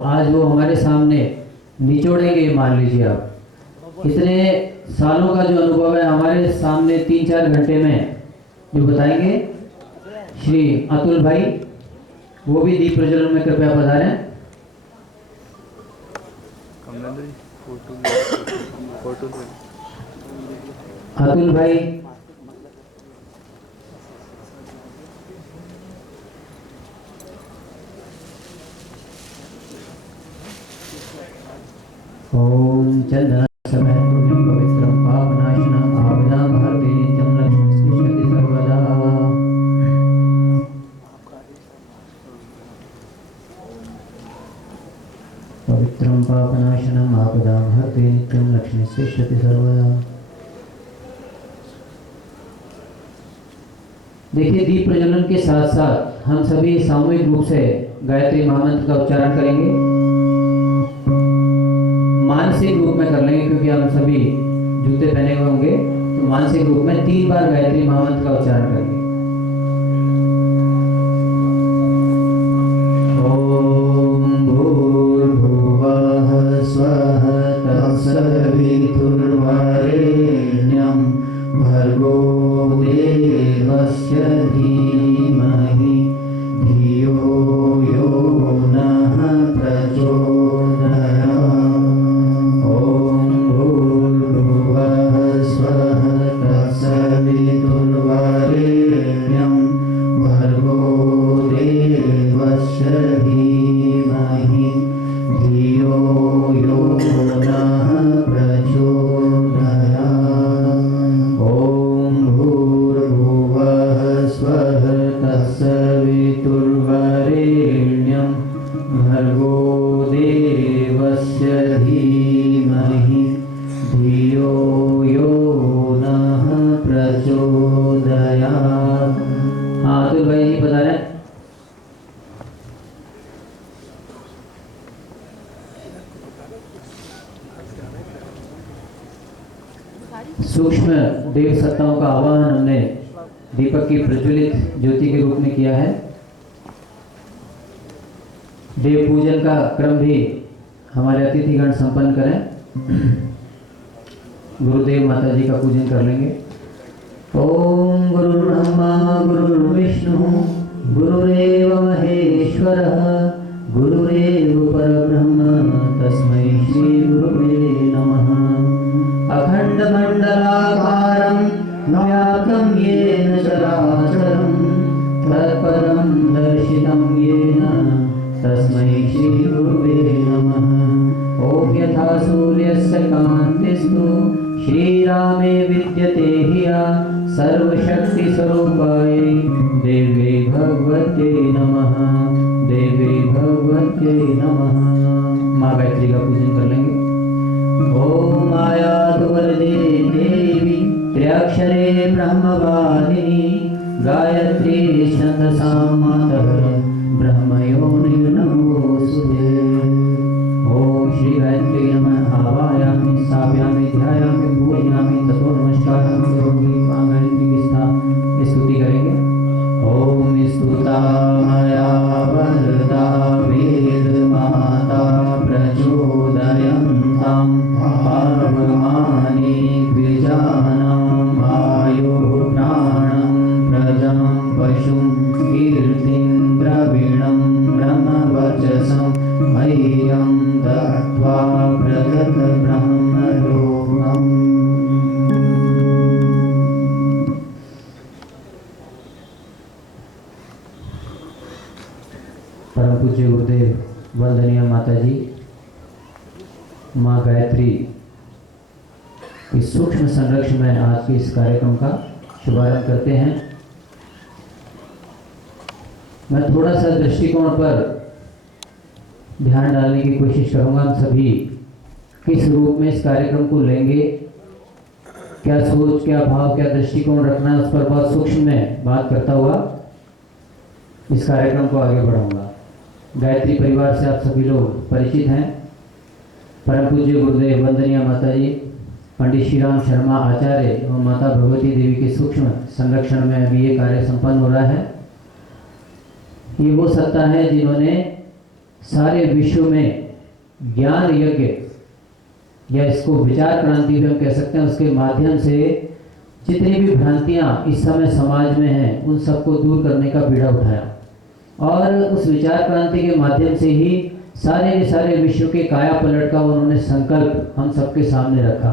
आज वो हमारे सामने निचोड़ेंगे। मान लीजिए आप इतने सालों का जो अनुभव है हमारे सामने 3-4 घंटे में जो बताएंगे श्री अतुल भाई, वो भी दीप प्रज्वलन में कृपया पधारें। अतुल भाई ओम चंदन समय पुण्यम पवित्रम पापनाशनम आविदाम हरते नित्यम लक्ष्मी सर्वदा। पवित्रम पापनाशनम आविदाम हरते नित्यम लक्ष्मी सर्वदा। देखिए, दीप प्रज्वलन के साथ साथ हम सभी सामूहिक रूप से गायत्री महामंत्र का उच्चारण करेंगे। मानसिक रूप में कर लेंगे क्योंकि हम सभी जूते पहने हुए होंगे, तो मानसिक रूप में 3 बार गायत्री महामंत्र का उच्चारण करेंगे। ओम भूर्भुवः स्वः तत्सवितुर्वरेण्यं भर्गो देवस्य धीमहि धियो यो नः प्रचोदयात्। ओम भूर्भुवः स्वः तत्सवितुर्वरेण्यं भर्गो देवस्य धीमहि धियो यो नः प्रचोदयात्। ओम भूर्भुवः स्वः तत्सवितुर्वरेण्यं भर्गो देवस्य धीमहि धियो यो नः प्रचोदयात्। हाँ अतुल भाई जी बता रहे हैं। सूक्ष्म देव सत्ताओं का आवाहन हमने दीपक की प्रज्वलित ज्योति के रूप में किया है। देव पूजन का क्रम भी हमारे अतिथिगण संपन्न करें। गुरुदेव माता जी का पूजन कर लेंगे। ओम गुरु ब्रह्मा गुरु विष्णु गुरुरेव महेश्वरः गुरुरेव परब्रह्म तस्मै श्री गुरुवे नमः। अखंडमंडलाकारं व्याप्तं येन चराचरं तत्परं दर्शितं येन तस्मै श्री गुरुवे नमः। ओम यथा सूर्यस्य कान्तिस्तु श्रीरामे विद्यते ह्यः सर्वशक्तिस्वरूपाय देवी भगवत्यै नमः। देवी भगवत्यै नमः। माँ गायत्री का पूजन कर लेंगे। ओम आयातु वरदे देवी त्र्यक्षरे ब्रह्मवादिनी गायत्री छन्दसां मातः ब्रह्मयोनिर्नमोऽस्तुते। ओम श्री गायत्री नमः। आवाहयामि स्थापयामि ध्यायामि पूजयामि ततो नमस्कारं करोमि। मां गायत्री की स्तुति करेंगे। ओम स्तुता मया वरदा वेद माता प्रचोदयन्तां पावमानि द्विजानां आयुः प्राणं प्रजं पशुं कीर्तिं द्रविणं ब्रह्मवचसं मह्यं दत्त्वा प्रदत्त ब्रह्मलोकम्। परम पूज्य गुरुदेव वंदनीय माता जी माँ गायत्री इस सूक्ष्म संरक्षण में आज के इस कार्यक्रम का शुभारंभ करते हैं। मैं थोड़ा सा दृष्टिकोण पर ध्यान डालने की कोशिश करूंगा। हम सभी किस रूप में इस कार्यक्रम को लेंगे, क्या सोच, क्या भाव, क्या दृष्टिकोण रखना है, उस पर बहुत सूक्ष्म में बात करता हुआ इस कार्यक्रम को आगे बढ़ाऊंगा। गायत्री परिवार से आप सभी लोग परिचित हैं। परम पूज्य गुरुदेव वंदनीय माता जी पंडित श्रीराम शर्मा आचार्य एवं माता भगवती देवी के सूक्ष्म संरक्षण में अभी ये कार्य संपन्न हो रहा है। ये वो सत्ता है जिन्होंने सारे विश्व में ज्ञान यज्ञ या इसको विचार क्रांति भी हम कह सकते हैं, उसके माध्यम से जितनी भी भ्रांतियां इस समय समाज में हैं उन सबको दूर करने का बीड़ा उठाया। और उस विचार क्रांति के माध्यम से ही सारे के सारे विश्व के काया पलट का उन्होंने संकल्प हम सबके सामने रखा।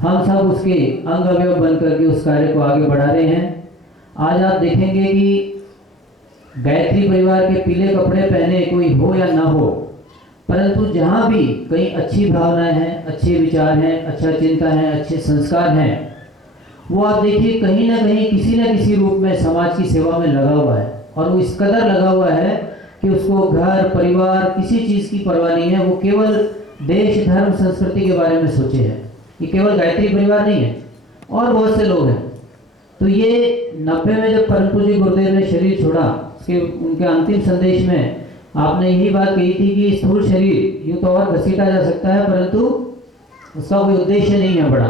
हम सब उसके अंग अवयव बन करके उस कार्य को आगे बढ़ा रहे हैं। आज आप देखेंगे कि गायत्री परिवार के पीले कपड़े पहने कोई हो या ना हो, परंतु जहाँ भी कहीं अच्छी भावनाएं हैं, अच्छे विचार हैं, अच्छा चिंता है, अच्छे संस्कार हैं, वो आप देखिए कहीं ना कहीं किसी न किसी रूप में समाज की सेवा में लगा हुआ है। और वो इस कदर लगा हुआ है कि उसको घर परिवार किसी चीज़ की परवाह नहीं है, वो केवल देश धर्म संस्कृति के बारे में सोचे है। ये केवल गायत्री परिवार नहीं है, और बहुत से लोग हैं। तो ये 90 में जब परम पूज्य गुरुदेव ने शरीर छोड़ा, उसके उनके अंतिम संदेश में आपने यही बात कही थी कि स्थूल शरीर यूँ तो और घसीटा जा सकता है, परंतु उसका कोई उद्देश्य नहीं है बड़ा,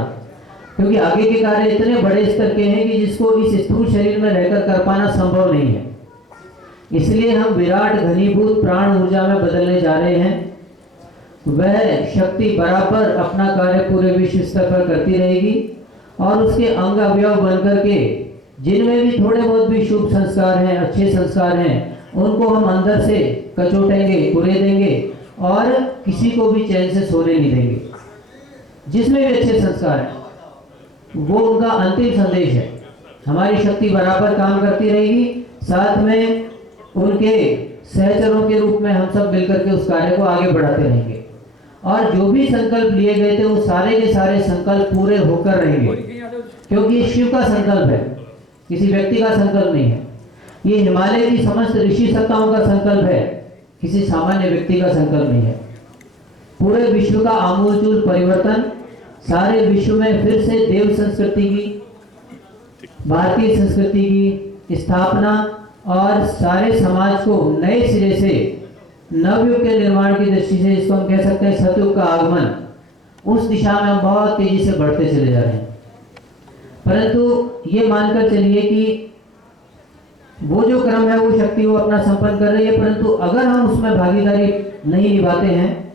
क्योंकि आगे के कार्य इतने बड़े स्तर के हैं कि जिसको इस स्थूल शरीर में रहकर कर पाना संभव नहीं है। इसलिए हम विराट घनीभूत प्राण ऊर्जा में बदलने जा रहे हैं। वह शक्ति बराबर अपना कार्य पूरे विश्व स्तर पर करती रहेगी, और उसके अंग अवयव बनकर के जिनमें भी थोड़े बहुत भी शुभ संस्कार हैं, अच्छे संस्कार हैं, उनको हम अंदर से कचोटेंगे, कुरेदेंगे और किसी को भी चैन से सोने नहीं देंगे। जिसमें भी अच्छे संस्कार हैं वो उनका अंतिम संदेश है। हमारी शक्ति बराबर काम करती रहेगी, साथ में उनके सहचरों के रूप में हम सब मिलकर के उस कार्य को आगे बढ़ाते रहेंगे। और जो भी संकल्प लिए गए थे वो सारे के सारे संकल्प पूरे होकर रहेंगे, क्योंकि ये शिव का संकल्प है, किसी व्यक्ति का संकल्प नहीं है। ये हिमालय की समस्त ऋषि सत्ताओं का संकल्प है, किसी सामान्य व्यक्ति का संकल्प नहीं है। पूरे विश्व का आमूलचूल परिवर्तन, सारे विश्व में फिर से देव संस्कृति की, भारतीय संस्कृति की स्थापना और सारे समाज को नए सिरे से नवयुग के निर्माण की दृष्टि से, जिसको हम कह सकते हैं सतयुग का आगमन, उस दिशा में हम बहुत तेजी से बढ़ते चले जा रहे हैं। परंतु ये मानकर चलिए कि वो जो क्रम है वो शक्ति वो अपना संपन्न कर रही है, परंतु अगर हम उसमें भागीदारी नहीं निभाते हैं,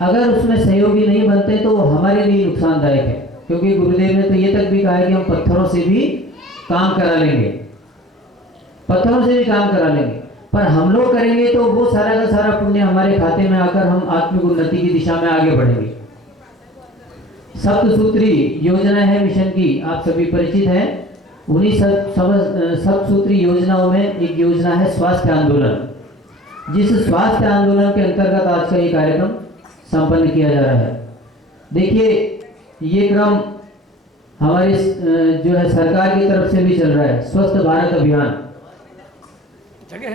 अगर उसमें सहयोगी नहीं बनते, तो वो हमारे लिए नुकसानदायक है। क्योंकि गुरुदेव ने तो ये तक भी कहा है कि हम पत्थरों से भी काम करा लेंगे, पत्थरों से भी काम करा लेंगे, पर हम लोग करेंगे तो वो सारा का सारा पुण्य हमारे खाते में आकर हम आत्मिक उन्नति की दिशा में आगे बढ़ेंगे। सप्तसूत्री योजना है मिशन की, आप सभी परिचित हैं। उन्हीं सप्तसूत्री योजनाओं में एक योजना है स्वास्थ्य आंदोलन, जिस स्वास्थ्य आंदोलन के अंतर्गत आज का ये कार्यक्रम संपन्न किया जा रहा है। देखिए ये क्रम हमारी जो है सरकार की तरफ से भी चल रहा है, स्वस्थ भारत अभियान।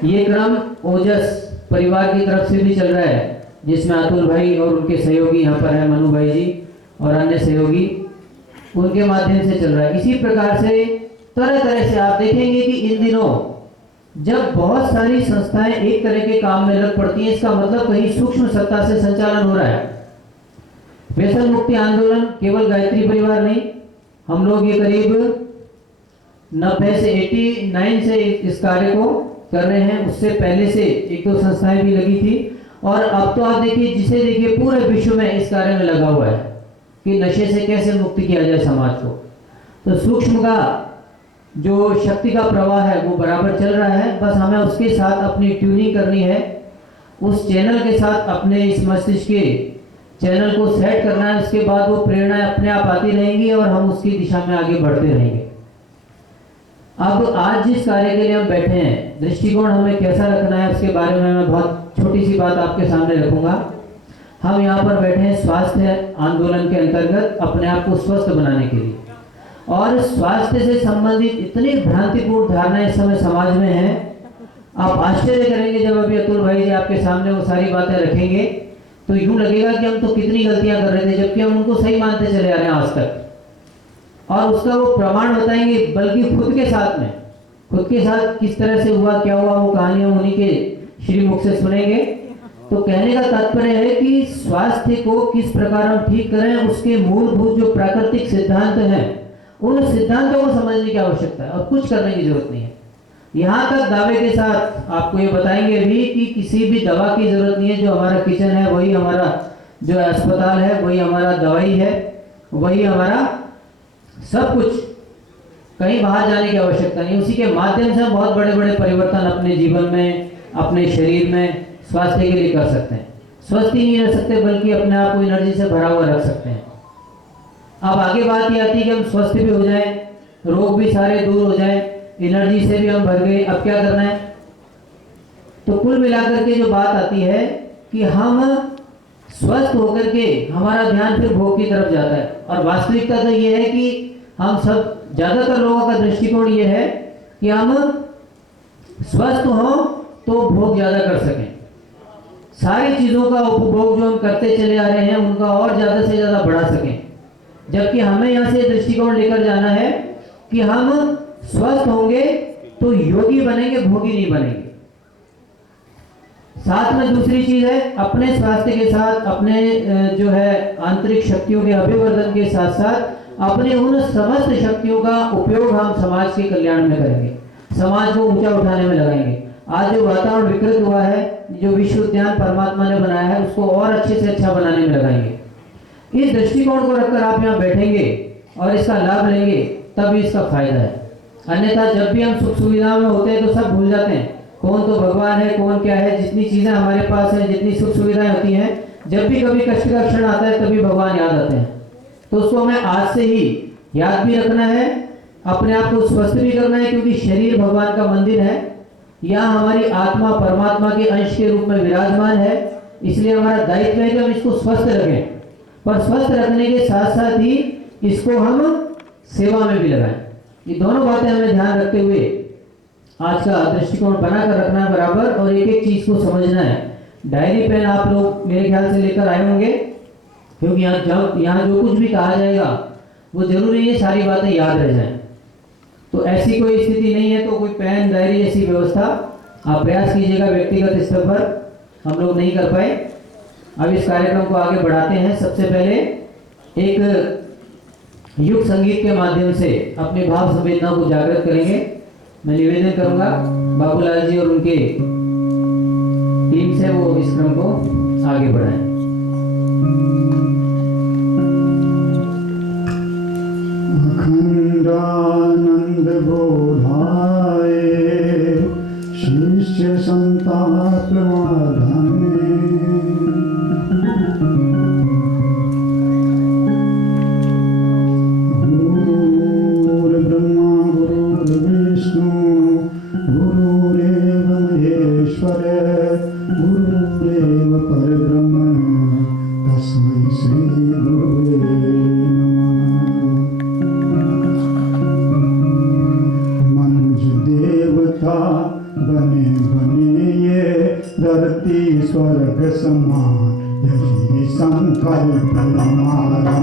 ये क्रम ओजस परिवार की तरफ से भी चल रहा है, जिसमें अतुल भाई और उनके सहयोगी यहाँ पर है, मनु भाई जी और अन्य सहयोगी, उनके माध्यम से चल रहा है। इसी प्रकार से तरह तरह से आप देखेंगे कि इन दिनों जब बहुत सारी संस्थाएं एक तरह के काम में लग पड़ती हैं, इसका मतलब कहीं सूक्ष्म सत्ता से संचालन हो रहा है। व्यसन मुक्ति आंदोलन केवल गायत्री परिवार नहीं, हम लोग ये करीब 90 से 89 से इस कार्य को कर रहे हैं। उससे पहले से एक दो संस्थाएं भी लगी थी, और अब तो आप देखिए जिसे देखिए पूरे विश्व में इस कार्य में लगा हुआ है कि नशे से कैसे मुक्त किया जाए समाज को। तो सूक्ष्म का जो शक्ति का प्रवाह है वो बराबर चल रहा है, बस हमें उसके साथ अपनी ट्यूनिंग करनी है, उस चैनल के साथ अपने इस मस्तिष्क के चैनल को सेट करना है। उसके बाद वो प्रेरणाएं अपने आप आती रहेंगी और हम उसकी दिशा में आगे बढ़ते रहेंगे। अब आज जिस कार्य के लिए हम बैठे हैं, दृष्टिकोण हमें कैसा रखना है उसके बारे में मैं बहुत छोटी सी बात आपके सामने रखूंगा। हम यहाँ पर बैठे हैं स्वास्थ्य आंदोलन के अंतर्गत अपने आप को स्वस्थ बनाने के लिए, और स्वास्थ्य से संबंधित इतनी भ्रांतिपूर्ण धारणाएं इस समय समाज में हैं, आप आश्चर्य करेंगे जब अभी अतुल भाई जी आपके सामने वो सारी बातें रखेंगे, तो यूं लगेगा कि हम तो कितनी गलतियां कर रहे थे, जबकि हम उनको सही मानते चले आ रहे हैं आज तक। और उसका वो प्रमाण बताएंगे, बल्कि खुद के साथ में, खुद के साथ किस तरह से हुआ, क्या हुआ, वो कहानियां उन्हीं के श्रीमुख से सुनेंगे। तो कहने का तात्पर्य है कि स्वास्थ्य को किस प्रकार हम ठीक करें, उसके मूलभूत जो प्राकृतिक सिद्धांत हैं, उन सिद्धांतों को समझने की आवश्यकता है और कुछ करने की जरूरत नहीं है। यहाँ तक दावे के साथ आपको ये बताएंगे भी कि किसी भी दवा की जरूरत नहीं है। जो हमारा किचन है वही हमारा जो अस्पताल है, वही हमारा दवाई है, वही हमारा सब कुछ। कहीं बाहर जाने की आवश्यकता नहीं। उसी के माध्यम से हम बहुत बड़े बड़े परिवर्तन अपने जीवन में, अपने शरीर में, स्वास्थ्य के लिए कर सकते हैं। स्वस्थ ही नहीं रह सकते बल्कि अपने आप को एनर्जी से भरा हुआ रख सकते हैं। अब आगे बात ये आती है कि हम स्वस्थ भी हो जाएं, रोग भी सारे दूर हो जाएं, एनर्जी से भी हम भर गए, अब क्या करना है? तो कुल मिलाकर के जो बात आती है कि हम स्वस्थ होकर के हमारा ध्यान फिर भोग की तरफ जाता है। और वास्तविकता तो ये है कि हम सब, ज्यादातर लोगों का दृष्टिकोण ये है कि हम स्वस्थ हों तो भोग ज्यादा कर सकें, सारी चीजों का उपभोग जो हम करते चले आ रहे हैं उनका और ज्यादा से ज्यादा बढ़ा सकें। जबकि हमें यहाँ से दृष्टिकोण लेकर जाना है कि हम स्वस्थ होंगे तो योगी बनेंगे, भोगी नहीं बनेंगे। साथ में दूसरी चीज है, अपने स्वास्थ्य के साथ, अपने जो है आंतरिक शक्तियों के अभिवर्धन के साथ साथ अपने उन समस्त शक्तियों का उपयोग हम समाज के कल्याण में करेंगे, समाज को ऊंचा उठाने में लगाएंगे। आज जो वातावरण विकृत हुआ है, जो विश्व उद्यान परमात्मा ने बनाया है, उसको और अच्छे से अच्छा बनाने में लगाएंगे। इस दृष्टिकोण को रखकर आप यहाँ बैठेंगे और इसका लाभ लेंगे, तभी इसका फायदा है। अन्यथा जब भी हम सुख सुविधाओं में होते हैं तो सब भूल जाते हैं कौन तो भगवान है, कौन क्या है। जितनी चीजें हमारे पास है, जितनी सुख सुविधाएं होती हैं, जब भी कभी कष्ट का क्षण आता है तभी भगवान याद आते हैं। तो उसको हमें आज से ही याद भी रखना है, अपने आप को स्वस्थ भी करना है, क्योंकि शरीर भगवान का मंदिर है। यहाँ हमारी आत्मा परमात्मा के अंश के रूप में विराजमान है, इसलिए हमारा दायित्व है कि हम इसको स्वस्थ रखें। पर स्वस्थ रखने के साथ साथ ही इसको हम सेवा में भी लगाएं। ये दोनों बातें हमें ध्यान रखते हुए आज का दृष्टिकोण बनाकर रखना है बराबर, और एक एक चीज को समझना है। डायरी पेन आप लोग मेरे ख्याल से लेकर आए होंगे, क्योंकि यहाँ जो कुछ भी कहा जाएगा वो जरूरी नहीं है सारी बातें याद रह जाएं। तो ऐसी कोई स्थिति नहीं है तो कोई पेन डायरी ऐसी व्यवस्था आप प्रयास कीजिएगा। व्यक्तिगत स्तर पर हम लोग नहीं कर पाए। अब इस कार्यक्रम को आगे बढ़ाते हैं। सबसे पहले एक युग संगीत के माध्यम से अपने भाव संवेदना को जागृत करेंगे। मैं निवेदन करूंगा बाबूलाल जी और उनके टीम से वो इस क्रम को आगे बढ़ाएं। अखंडानंद बोधाय शिष्य संतात्मधाने स्वर्ग समान यही संकल्प हमारा,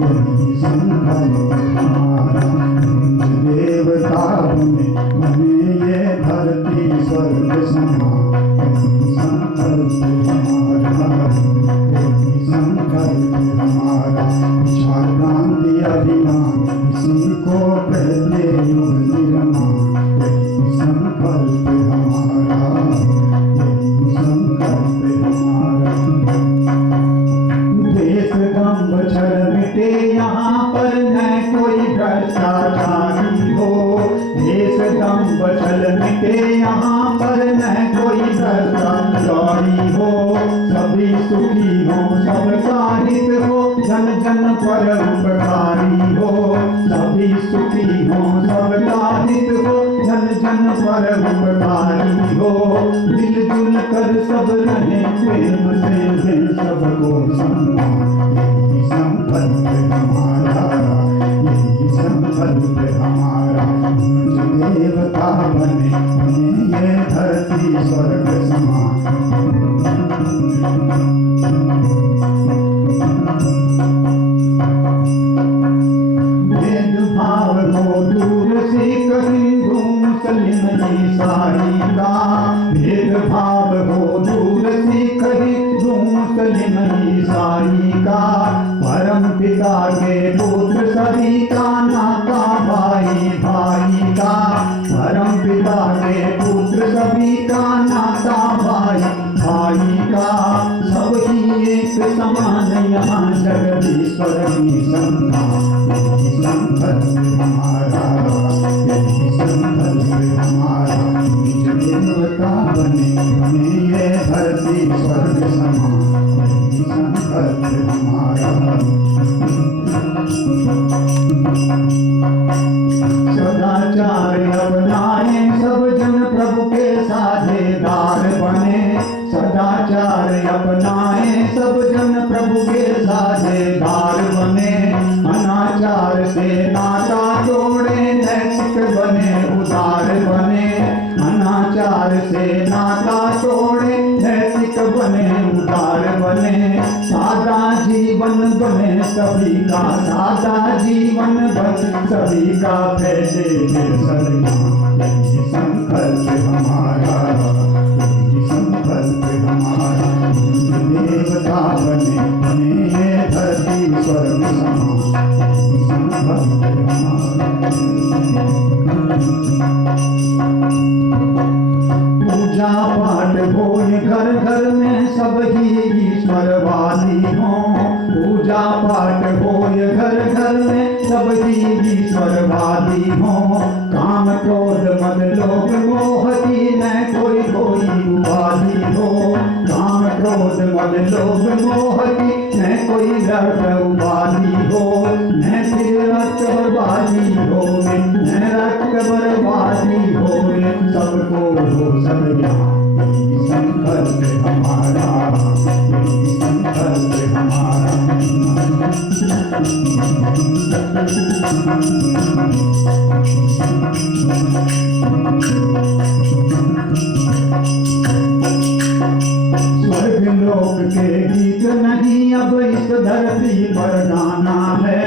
यही संकल्प हमारा। देवता बने ये धरती स्वर्ग समान, यही संकल्प हमारा, यही संकल्प हमारा। इच्छा क्रांति अभिमान इसी को कहते युग निर्माण, यही संकल्प हमारा, देश दम्भ छल मिटे यहाँ पर न कोई भ्रष्टाचारी हो, देश दम्भ छल मिटे यहाँ पर न कोई भ्रष्टाचारी हो। सभी सुखी हो, सबका हित हो, जन जन पर उपकारी हो। सभी सुखी हो, सबका हित हो, जन जन पर उपकारी हो। मिलजुल कर सब रहे प्रेम से सबको सम्मान, यही संकल्प हमारा, यही संकल्प हमारा। देवता बने ये धरती स्वर्ग समान। भेदभाव को दूर से कर हिंदू मुस्लिम ईसाई का, भेदभाव को दूर से कर हिंदू मुस्लिम ईसाई का। परम पिता के पुत्र सभी का नाता भाई भाई का, परम पिता एक समान यहाँ जगदीश्वर की संतान, यही संकल्प हमारा, यही संकल्प हमारा। निज देवता बने बने ये धरती स्वर्ग समान, यही संकल्प हमारा। सदाचार अपनाए सब जन प्रभु के साझेदार बने, सदाचार अपनाए सब जन प्रभु के साझेदार बने। अनाचार से नाता तोड़े नैतिक बने उदार बने, अनाचार से नाता तोड़े नैतिक बने उदार बने। सादा जीवन बने सभी का, सादा जीवन बने सभी का, फैले यही संकल्प हमारा, यही संकल्प हमारा। देवता बने बने ये धरती स्वर्ग समान, यही संकल्प हमारा। पूजा पाठ होए घर घर में सब ही ईश्वरवादी हों, पूजा पाठ होए घर घर में सब ही ईश्वरवादी हों। काम क्रोध मद लोभ मोह की न कोई कोई उपाधि हो, काम क्रोध मद लोभ मोह की न कोई व्यर्थ उपाधि हो। न फिर रक्त बर्बादी हो, न रक्त बर्बादी हो, सबको हो सब ज्ञान, यही संकल्प हमारा, यही संकल्प हमारा। स्वर्ग लोक के गीत नहीं अब इस धरती पर गाना है,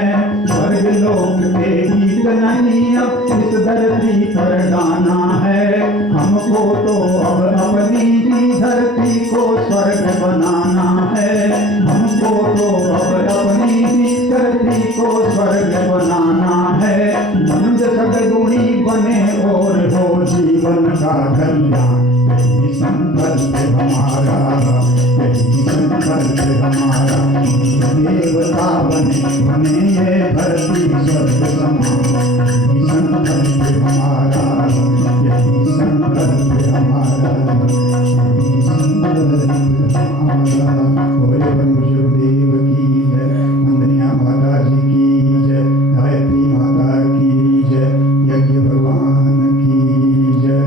स्वर्ग लोक के गीत नहीं अब इस धरती पर गाना है। हमको तो अब अपनी ही धरती को स्वर्ग बनाना है, हमको तो अब अपनी ही धरती को स्वर्ग बनाना है। मनुष्य सद्गुणी बने और हो जीवन का कल्याण, यही संकल्प हमारा, यही संकल्प हमारा। देवता बने बने ये धरती स्वर्ग समान, यही संकल्प हमारा, यही संकल्प हमारा, यही संकल्प हमारा। बोले गुरुदेव की जय, वंदनिया माता जी की जय, गायत्री माता की जय, यज्ञ भगवान की जय।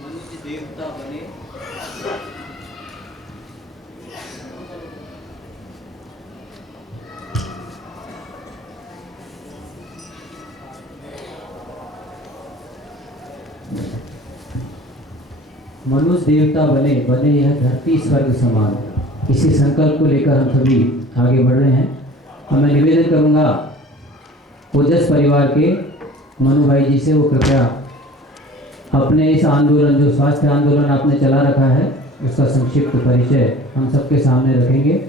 मनुष्य देवता बने मनुष्य देवता बने बने यह धरती स्वर्ग समान। इसी संकल्प को लेकर हम सभी आगे बढ़ रहे हैं। और मैं निवेदन करूंगा ओजस परिवार के मनु भाई जी से, वो कृपया अपने इस आंदोलन, जो स्वास्थ्य आंदोलन आपने चला रखा है, उसका संक्षिप्त परिचय हम सबके सामने रखेंगे।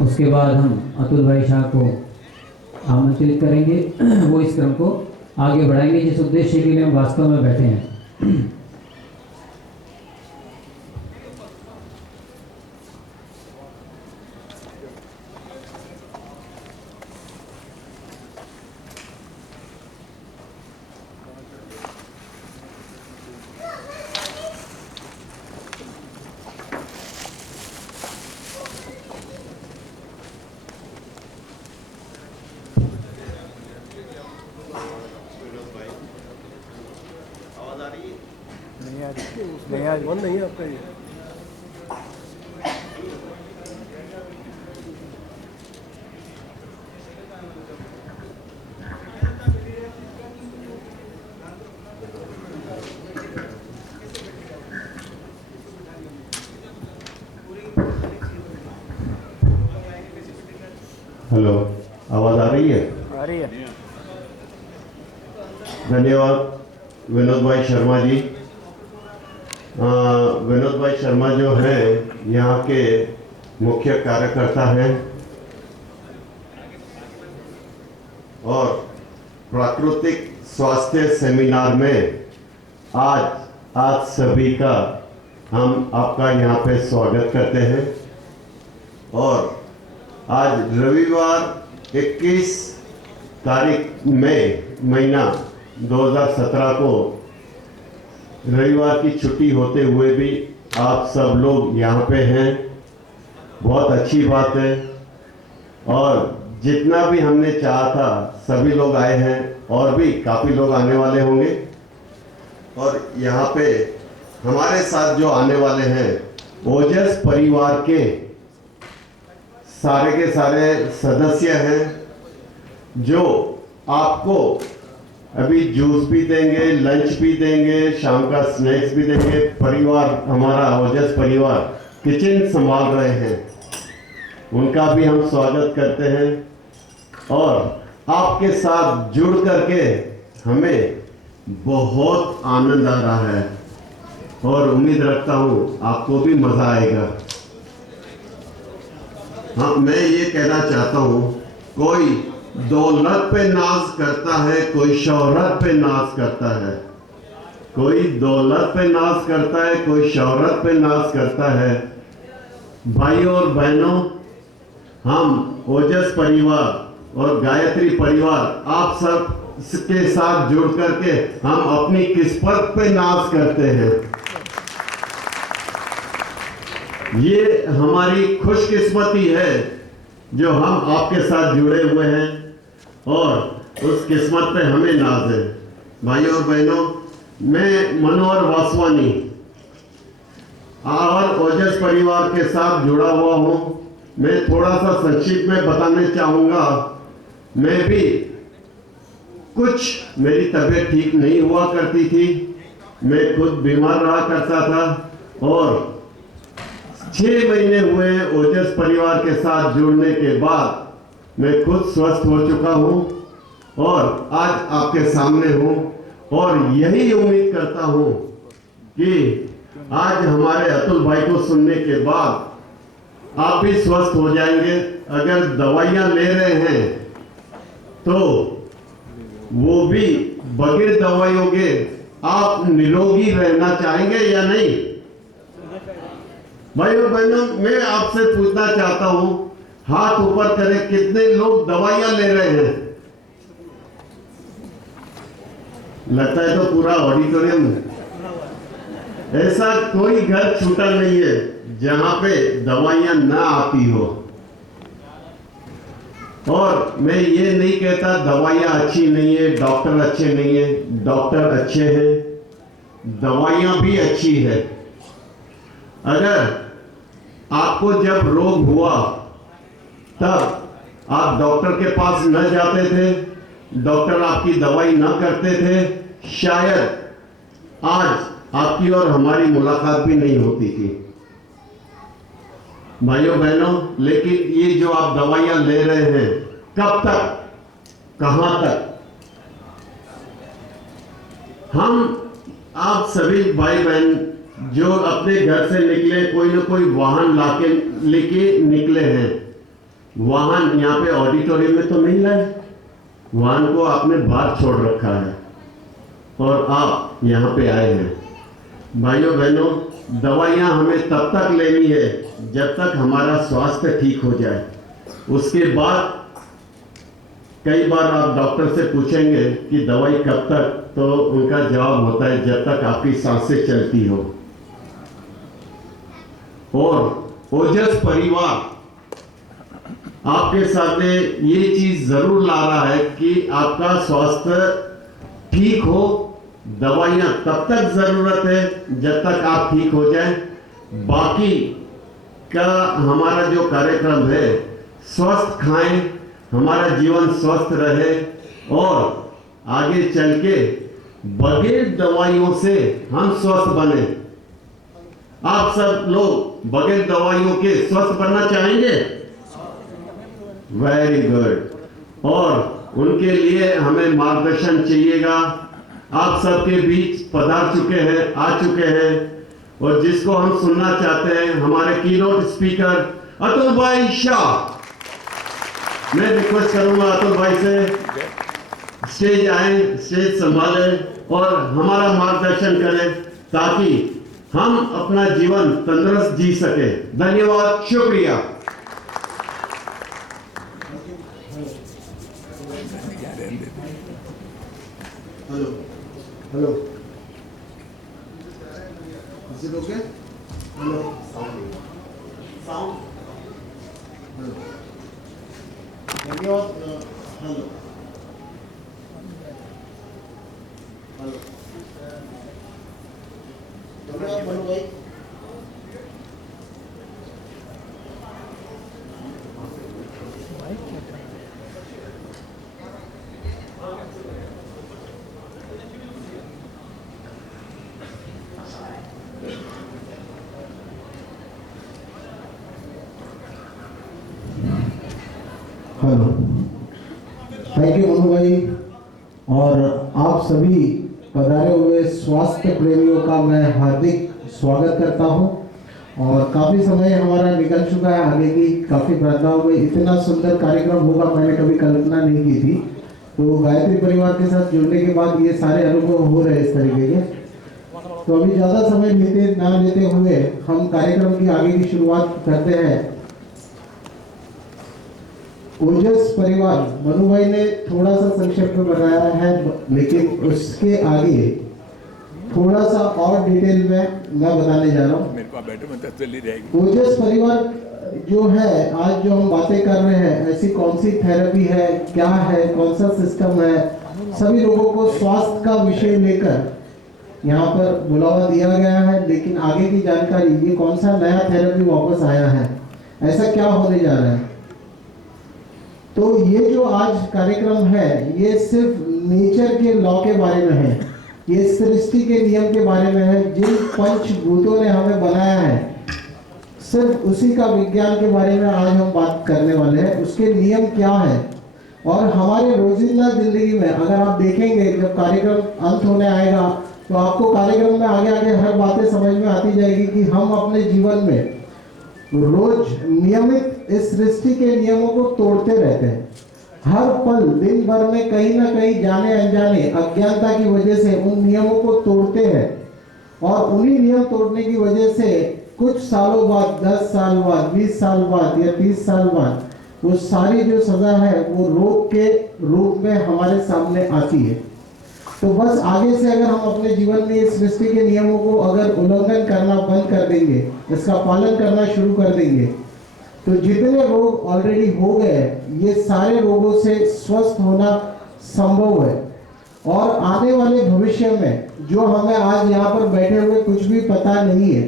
उसके बाद हम अतुल भाई शाह को आमंत्रित करेंगे, वो इस क्रम को आगे बढ़ाएंगे जिस उद्देश्य के लिए हम वास्तव में बैठे हैं। नहीं आता ये। हेलो, आवाज आ रही है? आ रही है। धन्यवाद विनोद भाई शर्मा जी। विनोद भाई शर्मा जो हैं यहाँ के मुख्य कार्यकर्ता हैं और प्राकृतिक स्वास्थ्य सेमिनार में आज सभी का हम आपका यहाँ पे स्वागत करते हैं। और आज रविवार 21 तारीख महीना 2017 को रविवार की छुट्टी होते हुए भी आप सब लोग यहाँ पे हैं, बहुत अच्छी बात है। और जितना भी हमने चाहा था सभी लोग आए हैं और भी काफ़ी लोग आने वाले होंगे। और यहाँ पे हमारे साथ जो आने वाले हैं ओजस परिवार के सारे सदस्य हैं, जो आपको अभी जूस भी देंगे, लंच भी देंगे, शाम का स्नैक्स भी देंगे। परिवार हमारा ओजस परिवार किचन संभाल रहे हैं, उनका भी हम स्वागत करते हैं। और आपके साथ जुड़ करके हमें बहुत आनंद आ रहा है और उम्मीद रखता हूँ आपको भी मज़ा आएगा। हाँ, मैं ये कहना चाहता हूँ, कोई दौलत पे नाज करता है, कोई शोहरत पे नाज करता है। कोई दौलत पे नाज करता है, कोई शोहरत पे नाज करता है। भाइयों और बहनों, हम ओजस परिवार और गायत्री परिवार आप सब के साथ जुड़ करके हम अपनी किस्मत पे नाज करते हैं। ये हमारी खुशकिस्मती है जो हम आपके साथ जुड़े हुए हैं और उस किस्मत पे हमें नाज है। भाइयों और बहनों, मैं मनोहर वासवानी और ओजस परिवार के साथ जुड़ा हुआ हूँ। मैं थोड़ा सा संक्षिप्त में बताना चाहूँगा। मैं भी मेरी तबीयत ठीक नहीं हुआ करती थी, मैं खुद बीमार रहा करता था और 6 महीने हुए ओजस परिवार के साथ जुड़ने के बाद मैं खुद स्वस्थ हो चुका हूँ और आज आपके सामने हूँ। और यही उम्मीद करता हूँ कि आज हमारे अतुल भाई को सुनने के बाद आप भी स्वस्थ हो जाएंगे। अगर दवाइयाँ ले रहे हैं तो वो भी बगैर दवाइयों के आप निरोगी रहना चाहेंगे या नहीं? भाइयों बहनों, मैं आपसे पूछना चाहता हूं, हाथ ऊपर करें, कितने लोग दवाइयां ले रहे हैं? लगता है तो पूरा ऑडिटोरियम। ऐसा कोई घर छूटा नहीं है जहां पे दवाइयां ना आती हो। और मैं ये नहीं कहता दवाइयाँ अच्छी नहीं है, डॉक्टर अच्छे नहीं है। डॉक्टर अच्छे हैं, दवाइयाँ भी अच्छी है। अगर आपको जब रोग हुआ तब आप डॉक्टर के पास न जाते थे, डॉक्टर आपकी दवाई न करते थे, शायद आज आपकी और हमारी मुलाकात भी नहीं होती थी। भाइयों बहनों, लेकिन ये जो आप दवाइयां ले रहे हैं, कब तक, कहां तक? हम आप सभी भाई बहन जो अपने घर से निकले, कोई ना कोई वाहन लेके निकले हैं। वाहन यहाँ पे ऑडिटोरियम में तो नहीं लाए, वाहन को आपने बाहर छोड़ रखा है और आप यहाँ पे आए हैं। भाइयों बहनों, दवाइयाँ हमें तब तक लेनी है जब तक हमारा स्वास्थ्य ठीक हो जाए। उसके बाद कई बार आप डॉक्टर से पूछेंगे कि दवाई कब तक, तो उनका जवाब होता है जब तक आपकी सांसें चलती हो। और ओजस परिवार आपके सामने ये चीज जरूर ला रहा है कि आपका स्वास्थ्य ठीक हो। दवाइयां तब तक जरूरत है जब तक आप ठीक हो जाए। बाकी का हमारा जो कार्यक्रम है, स्वस्थ खाएं, हमारा जीवन स्वस्थ रहे और आगे चल के बगैर दवाइयों से हम स्वस्थ बने। आप सब लोग बगैर दवाइयों के स्वस्थ बनना चाहेंगे? Very good. और उनके लिए हमें मार्गदर्शन चाहिएगा। आप सबके बीच पधार चुके हैं, आ चुके हैं, और जिसको हम सुनना चाहते हैं, हमारे कीनोट स्पीकर अतुल भाई शाह। मैं रिक्वेस्ट करूंगा अतुल भाई से, स्टेज आए, स्टेज संभालें और हमारा मार्गदर्शन करें ताकि हम अपना जीवन तंदुरुस्त जी सके। धन्यवाद, शुक्रिया। Hello hello, is it okay? Hello sound, hello, धन्यवाद। हेलो हेलो, धन्यवाद मनु भाई। हेलो, थैंक यू मनु भाई। और आप सभी पधारे हुए स्वास्थ्य प्रेमियों का मैं हार्दिक स्वागत करता हूं। और काफ़ी समय हमारा निकल चुका है, आगे की काफ़ी प्रार्थनाओं में इतना सुंदर कार्यक्रम होगा मैंने कभी कल्पना नहीं की थी। तो गायत्री परिवार के साथ जुड़ने के बाद ये सारे अनुभव हो रहे हैं इस तरीके के। तो अभी ज़्यादा समय लेते हुए हम कार्यक्रम की आगे की शुरुआत करते हैं। ओजस परिवार मनु भाई ने थोड़ा सा संक्षेप में बताया है, लेकिन उसके आगे थोड़ा सा और डिटेल में मैं बताने जा रहा हूँ। मेरे को बैठे में तसल्ली रहेगी। ओजस परिवार जो है, आज जो हम बातें कर रहे हैं, ऐसी कौन सी थेरेपी है, क्या है, कौन सा सिस्टम है, सभी लोगों को स्वास्थ्य का विषय लेकर यहाँ पर बुलावा दिया गया है। लेकिन आगे की जानकारी, ये कौन सा नया थेरेपी वापस आया है, ऐसा क्या होने जा रहा है। तो ये जो आज कार्यक्रम है, ये सिर्फ नेचर के लॉ के बारे में है, ये सृष्टि के नियम के बारे में है। जिन पंचभूतों ने हमें बनाया है, सिर्फ उसी का विज्ञान के बारे में आज हम बात करने वाले हैं। उसके नियम क्या है और हमारे रोजिंदा जिंदगी में अगर आप देखेंगे, जब कार्यक्रम अंत होने आएगा तो आपको कार्यक्रम में आगे आगे हर बातें समझ में आती जाएगी कि हम अपने जीवन में रोज नियमित इस सृष्टि के नियमों को तोड़ते रहते हैं। हर पल दिन भर में कहीं ना कहीं जाने अनजाने अज्ञानता की वजह से उन नियमों को तोड़ते हैं। और उन्हीं नियम तोड़ने की वजह से कुछ सालों बाद, 10 साल बाद, 20 साल बाद या 30 साल बाद, वो सारी जो सजा है वो रोग के रूप में हमारे सामने आती है। तो बस आगे से अगर हम अपने जीवन में इस सृष्टि के नियमों को अगर उल्लंघन करना बंद कर देंगे, इसका पालन करना शुरू कर देंगे, तो जितने रोग ऑलरेडी हो गए, ये सारे रोगों से स्वस्थ होना संभव है। और आने वाले भविष्य में जो हमें आज यहाँ पर बैठे हुए कुछ भी पता नहीं है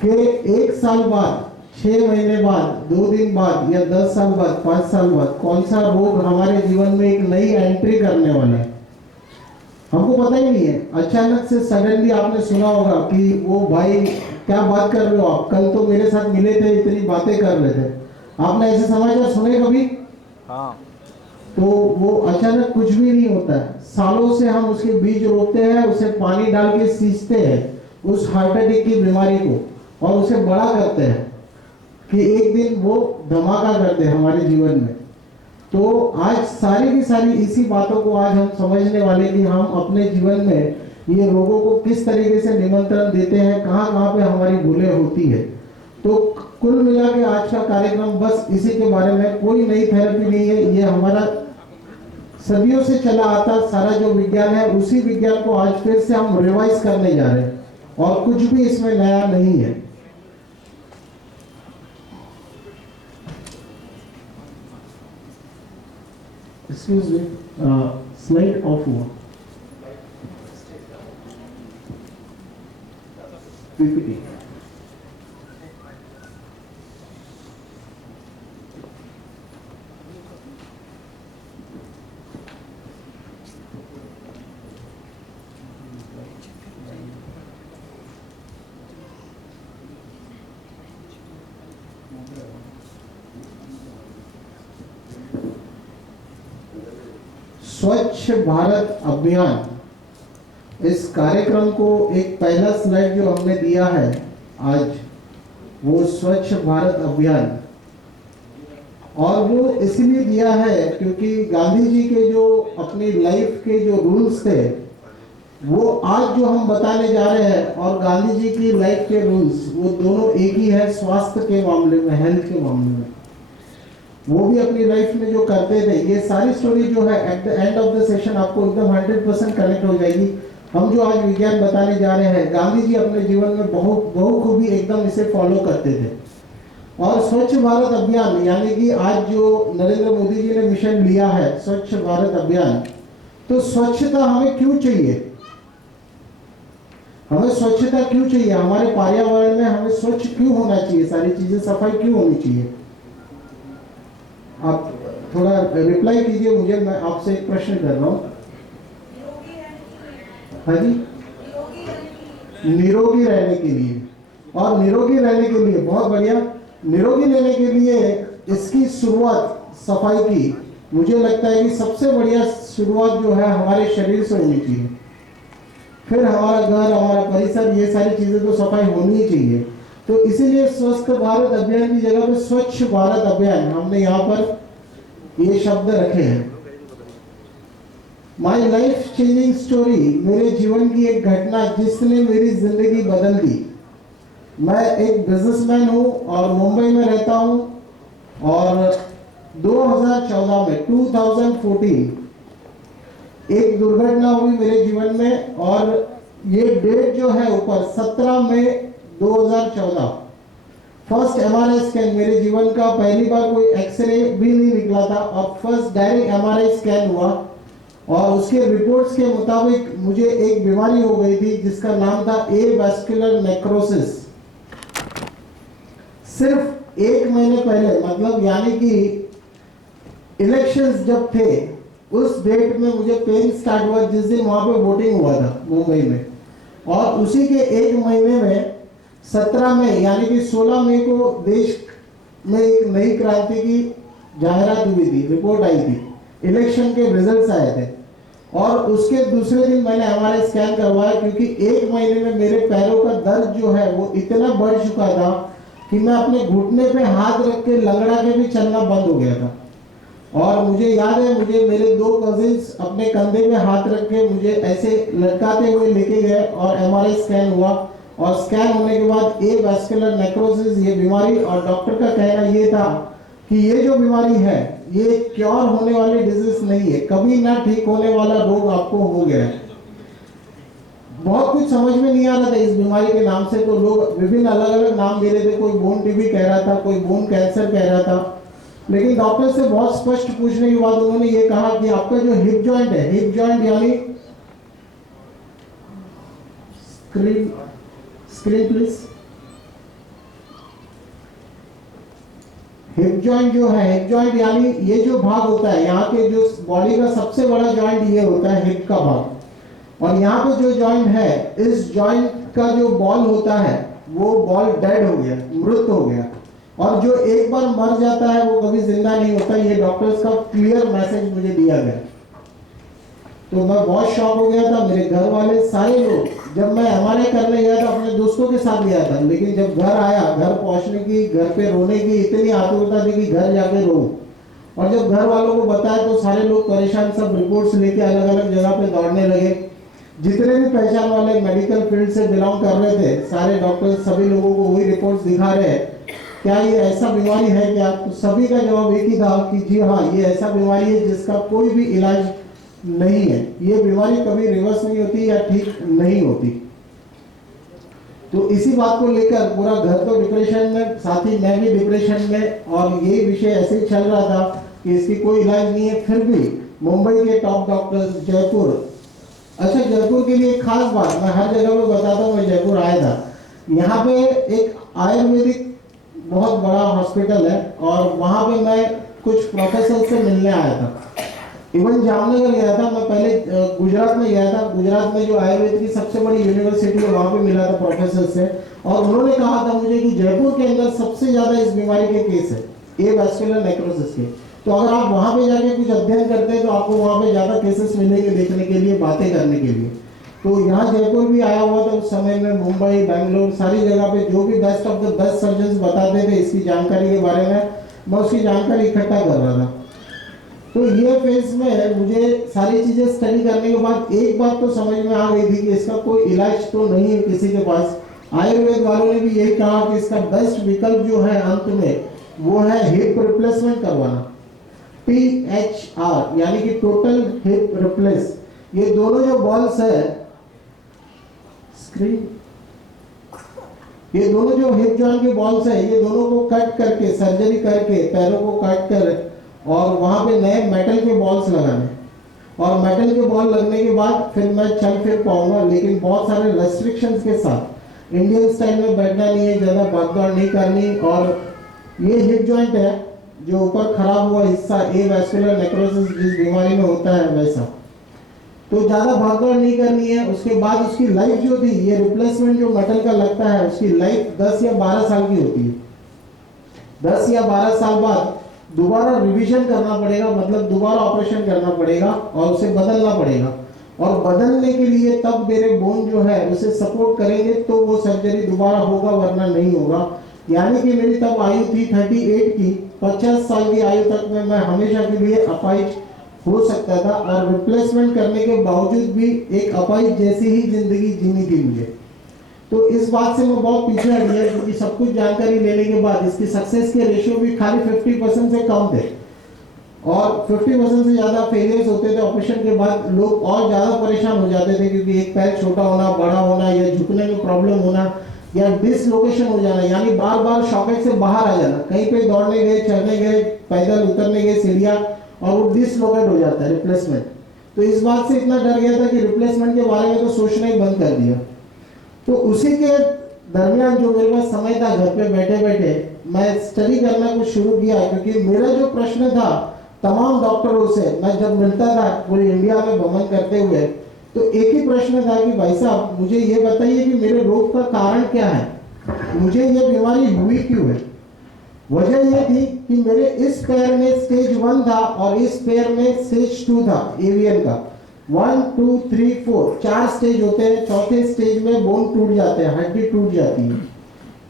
कि 1 साल बाद, 6 महीने बाद, 2 दिन बाद या 10 साल बाद, 5 साल बाद कौन सा रोग हमारे जीवन में एक नई एंट्री करने वाला है, हमको पता ही नहीं है। अचानक से सडनली आपने सुना होगा कि वो भाई क्या बात कर रहे हो आप, कल तो मेरे साथ मिले थे, इतनी बातें कर रहे थे। आपने ऐसे समाचार सुने कभी? हाँ। तो वो अचानक कुछ भी नहीं होता है। सालों से हम उसके बीज रोपते हैं, उसे पानी डाल के सींचते हैं उस हार्ट अटैक की बीमारी को, और उसे बड़ा करते हैं कि एक दिन वो धमाका कर दे हमारे जीवन में। तो आज सारी की सारी इसी बातों को आज हम समझने वाले कि हम अपने जीवन में ये रोगों को किस तरीके से निमंत्रण देते हैं, कहाँ कहाँ पे हमारी भूलें होती है। तो कुल मिला के आज का कार्यक्रम बस इसी के बारे में, कोई नई थेरेपी नहीं है। ये हमारा सदियों से चला आता सारा जो विज्ञान है, उसी विज्ञान को आज फिर से हम रिवाइज करने जा रहे हैं, और कुछ भी इसमें नया नहीं है। Excuse me, slide off हुआ, PPT। स्वच्छ भारत अभियान, इस कार्यक्रम को एक पहला स्लाइड जो हमने दिया है आज, वो स्वच्छ भारत अभियान। और वो इसलिए दिया है क्योंकि गांधी जी के जो अपनी लाइफ के जो रूल्स थे वो आज जो हम बताने जा रहे हैं, और गांधी जी की लाइफ के रूल्स वो दोनों एक ही है स्वास्थ्य के मामले में, हेल्थ के मामले में। वो भी अपनी लाइफ में जो करते थे, ये सारी स्टोरी जो है at the end of the session आपको एकदम 100% कनेक्ट हो जाएगी। हम जो आज विज्ञान बताने जा रहे हैं, गांधी जी अपने जीवन में बहुखूबी एकदम इसे फॉलो करते थे। और स्वच्छ भारत अभियान, यानी कि आज जो नरेंद्र मोदी जी ने मिशन लिया है स्वच्छ भारत अभियान, तो स्वच्छता हमें क्यों चाहिए? हमें स्वच्छता क्यों चाहिए? हमारे पर्यावरण में हमें स्वच्छ क्यों होना चाहिए? सारी चीजें सफाई क्यों होनी चाहिए? आप थोड़ा रिप्लाई कीजिए मुझे, मैं आपसे एक प्रश्न कर रहा हूँ। हाँ जी, निरोगी रहने के लिए। और निरोगी रहने के लिए बहुत बढ़िया, निरोगी रहने के लिए इसकी शुरुआत सफाई की, मुझे लगता है कि सबसे बढ़िया शुरुआत जो है हमारे शरीर से होनी चाहिए। फिर हमारा घर, हमारा परिसर, ये सारी चीजें तो सफाई होनी ही चाहिए। तो इसीलिए स्वस्थ भारत अभियान की जगह पे स्वच्छ भारत अभियान हमने यहाँ पर ये शब्द रखे हैं। माई लाइफ चेंजिंग स्टोरी, मेरे जीवन की एक घटना जिसने मेरी जिंदगी बदल दी। मैं एक बिजनेसमैन हूँ और मुंबई में रहता हूँ, और 2014 में 2014 एक दुर्घटना हुई मेरे जीवन में, और ये डेट जो है ऊपर 17 मई 2014, फर्स्ट एमआरआई स्कैन मेरे जीवन का, पहली बार कोई एक्सरे भी नहीं निकला था और फर्स्ट डायरेक्ट एमआरआई स्कैन हुआ, और उसके रिपोर्ट्स के मुताबिक मुझे एक बीमारी हो गई थी जिसका नाम था एवास्कुलर नेक्रोसिस। सिर्फ एक महीने पहले, मतलब यानी कि इलेक्शंस जब थे उस डेट में मुझे पेन स्टार्ट हुआ, जिस दिन वहां पे वोटिंग हुआ था मुंबई में, और उसी के एक महीने में 17 मई यानी कि 16 मई को देश में एक नई क्रांति की जाहिरात हुई थी, रिपोर्ट आई थी, इलेक्शन के रिजल्ट्स आए थे। और उसके दूसरे दिन मैंने एमआरआई स्कैन करवाया, क्योंकि एक महीने में मेरे पैरों का दर्द जो है वो इतना बढ़ चुका था कि मैं अपने घुटने पे हाथ रख के लंगड़ा के भी चलना बंद हो गया था। और मुझे याद है, मुझे मेरे 2 कजिन्स अपने कंधे पे हाथ रख के मुझे ऐसे लटकाते हुए लेके गए और एमआरआई स्कैन हुआ, और स्कैन होने के बाद एवास्कुलर नेक्रोसिस ये बीमारी, और डॉक्टर का कहना ये था कि ये जो बीमारी है ये क्योर होने वाली डिजीज नहीं है, कभी ना ठीक होने वाला रोग आपको हो गया है। बहुत कुछ समझ में नहीं आ रहा था इस बीमारी के नाम से, तो लोग विभिन्न अलग अलग नाम दे रहे थे, कोई बोन टीबी कह रहा था, कोई बोन कैंसर कह रहा था। लेकिन डॉक्टर से बहुत स्पष्ट पूछने के बाद उन्होंने ये कहा कि आपका जो हिप जॉइंट है, हिप जॉइंट यानी स्क्रीन प्लीज, हिप जॉइंट जो है, हिप जॉइंट यानी ये जो भाग होता है यहाँ के जो बॉडी का सबसे बड़ा जॉइंट ये होता है हिप का भाग, और यहाँ पे जो जॉइंट है, इस जॉइंट का जो बॉल होता है वो बॉल डेड हो गया, मृत हो गया, और जो एक बार मर जाता है वो कभी जिंदा नहीं होता। ये डॉक्टर्स का क्लियर मैसेज मुझे दिया गया। तो मैं बहुत शॉक हो गया था, मेरे घर वाले सारे लोग, जब मैं एमआरआई करने गया था अपने दोस्तों के साथ गया था, लेकिन जब घर आया, घर पहुंचने की, घर पे रोने की इतनी आतुरता थी कि घर जाके रो, और जब घर वालों को बताया तो सारे लोग परेशान, सब रिपोर्ट्स लेके अलग अलग जगह पे दौड़ने लगे। जितने भी पहचान वाले मेडिकल फील्ड से बिलोंग कर रहे थे, सारे डॉक्टर सभी लोगों को वही रिपोर्ट्स दिखा रहे हैं, क्या ये ऐसा बीमारी है क्या? तो सभी का जवाब एक ही था कि जी हाँ, ये ऐसा बीमारी है जिसका कोई भी इलाज नहीं है, ये बीमारी कभी रिवर्स नहीं होती या ठीक नहीं होती। तो इसी बात को लेकर पूरा घर तो डिप्रेशन में, साथ ही मैं भी डिप्रेशन में, और ये विषय ऐसे ही चल रहा था कि इसकी कोई इलाज नहीं है। फिर भी मुंबई के टॉप डॉक्टर्स, जयपुर, अच्छा जयपुर के लिए खास बात मैं हर जगह पे बताता हूँ, मैं जयपुर आया था, यहाँ पे एक आयुर्वेदिक बहुत बड़ा हॉस्पिटल है, और वहाँ पे मैं कुछ प्रोफेसर से मिलने आया था। इवन जामनगर गया था मैं, पहले गुजरात में गया था, गुजरात में जो आयुर्वेद की सबसे बड़ी यूनिवर्सिटी है वहाँ पे मिला था प्रोफेसर से, और उन्होंने कहा था मुझे कि जयपुर के अंदर सबसे ज्यादा इस बीमारी के केस है, एवास्कुलर नेक्रोसिस के। तो अगर आप वहाँ पे जाके कुछ अध्ययन करते हैं तो आपको वहाँ पे ज्यादा केसेस मिलेंगे देखने के लिए, बातें करने के लिए। तो यहाँ जयपुर भी आया हुआ था उस समय में, मुंबई, बेंगलोर, सारी जगह पे जो भी best of the best surgeons बताते थे इसकी जानकारी के बारे में, मैं उसकी जानकारी इकट्ठा कर रहा था। तो ये फेज में मुझे सारी चीज़ें स्टडी करने के बाद एक बात तो समझ में आ गई थी कि इसका कोई इलाज तो नहीं है किसी के पास। आयुर्वेद वालों ने भी यही कहा कि इसका बेस्ट विकल्प जो है अंत में वो है हिप रिप्लेसमेंट करवाना, THR यानी कि टोटल हिप रिप्लेस। ये दोनों जो बॉल्स है स्क्रीन, ये दोनों जो हिप जॉइंट के बॉल्स है ये दोनों को कट करके सर्जरी करके पैरों को काट कर और वहां पे नए मेटल के बॉल्स लगाने, और मेटल के बॉल लगने के बाद फिर मैं चल फिर पाऊंगा, लेकिन बहुत सारे रेस्ट्रिक्शंस के साथ। इंडियन स्टाइल में बैठना नहीं है, ज़्यादा भागदौड़ नहीं करनी, और ये हिप जॉइंट है जो ऊपर खराब हुआ हिस्सा एवास्कुलर नेक्रोसिस जिस बीमारी में होता है वैसा, तो ज़्यादा भागदौड़ नहीं करनी है। उसके बाद उसकी लाइफ जो थी, ये रिप्लेसमेंट जो मेटल का लगता है उसकी लाइफ 10 या 12 साल की होती है। 10 या 12 साल बाद दोबारा रिवीजन करना पड़ेगा, मतलब दोबारा ऑपरेशन करना पड़ेगा और उसे बदलना पड़ेगा, और बदलने के लिए तब मेरे बोन जो है उसे सपोर्ट करेंगे तो वो सर्जरी दोबारा होगा, वरना नहीं होगा। यानी कि मेरी तब आयु थी 38 की, 50 साल की आयु तक में मैं हमेशा के लिए अपाहिज हो सकता था, और रिप्लेसमेंट करने के बावजूद भी एक अपाहिज जैसी ही जिंदगी जीनी थी मुझे। तो इस बात से मैं बहुत पीछे हट गया, क्योंकि सब कुछ जानकारी लेने के बाद इसकी सक्सेस के रेशियो भी खाली 50% से कम थे, और 50% से ज़्यादा फेलियर्स होते थे ऑपरेशन के बाद। लोग और ज़्यादा परेशान हो जाते थे, क्योंकि एक पैर छोटा होना, बड़ा होना, या झुकने में प्रॉब्लम होना, या डिसलोकेशन हो जाना, यानी बार बार सॉकेट से बाहर आ जाना। कहीं पे दौड़ने गए, चढ़ने गए, पैदल उतरने गए सीढ़ियाँ, और वो डिसलोकेट हो जाता है रिप्लेसमेंट। तो इस बात से इतना डर गया था कि रिप्लेसमेंट के बारे में तो सोचना ही बंद कर दिया। तो उसी के दरमियान जो मेरे पास समय था, घर पे बैठे बैठे मैं स्टडी करना कुछ शुरू किया, क्योंकि मेरा जो प्रश्न था तमाम डॉक्टरों से मैं जब मिलता था पूरी इंडिया में भ्रमण करते हुए, तो एक ही प्रश्न था कि भाई साहब मुझे ये बताइए कि मेरे रोग का कारण क्या है, मुझे ये बीमारी हुई क्यों है। वजह ये थी कि मेरे इस पैर में स्टेज 1 था और इस पैर में स्टेज 2 था एवियन का। 1 2 3 4 4 स्टेज होते हैं। चौथे स्टेज में बोन टूट जाते हैं, हड्डी टूट जाती है।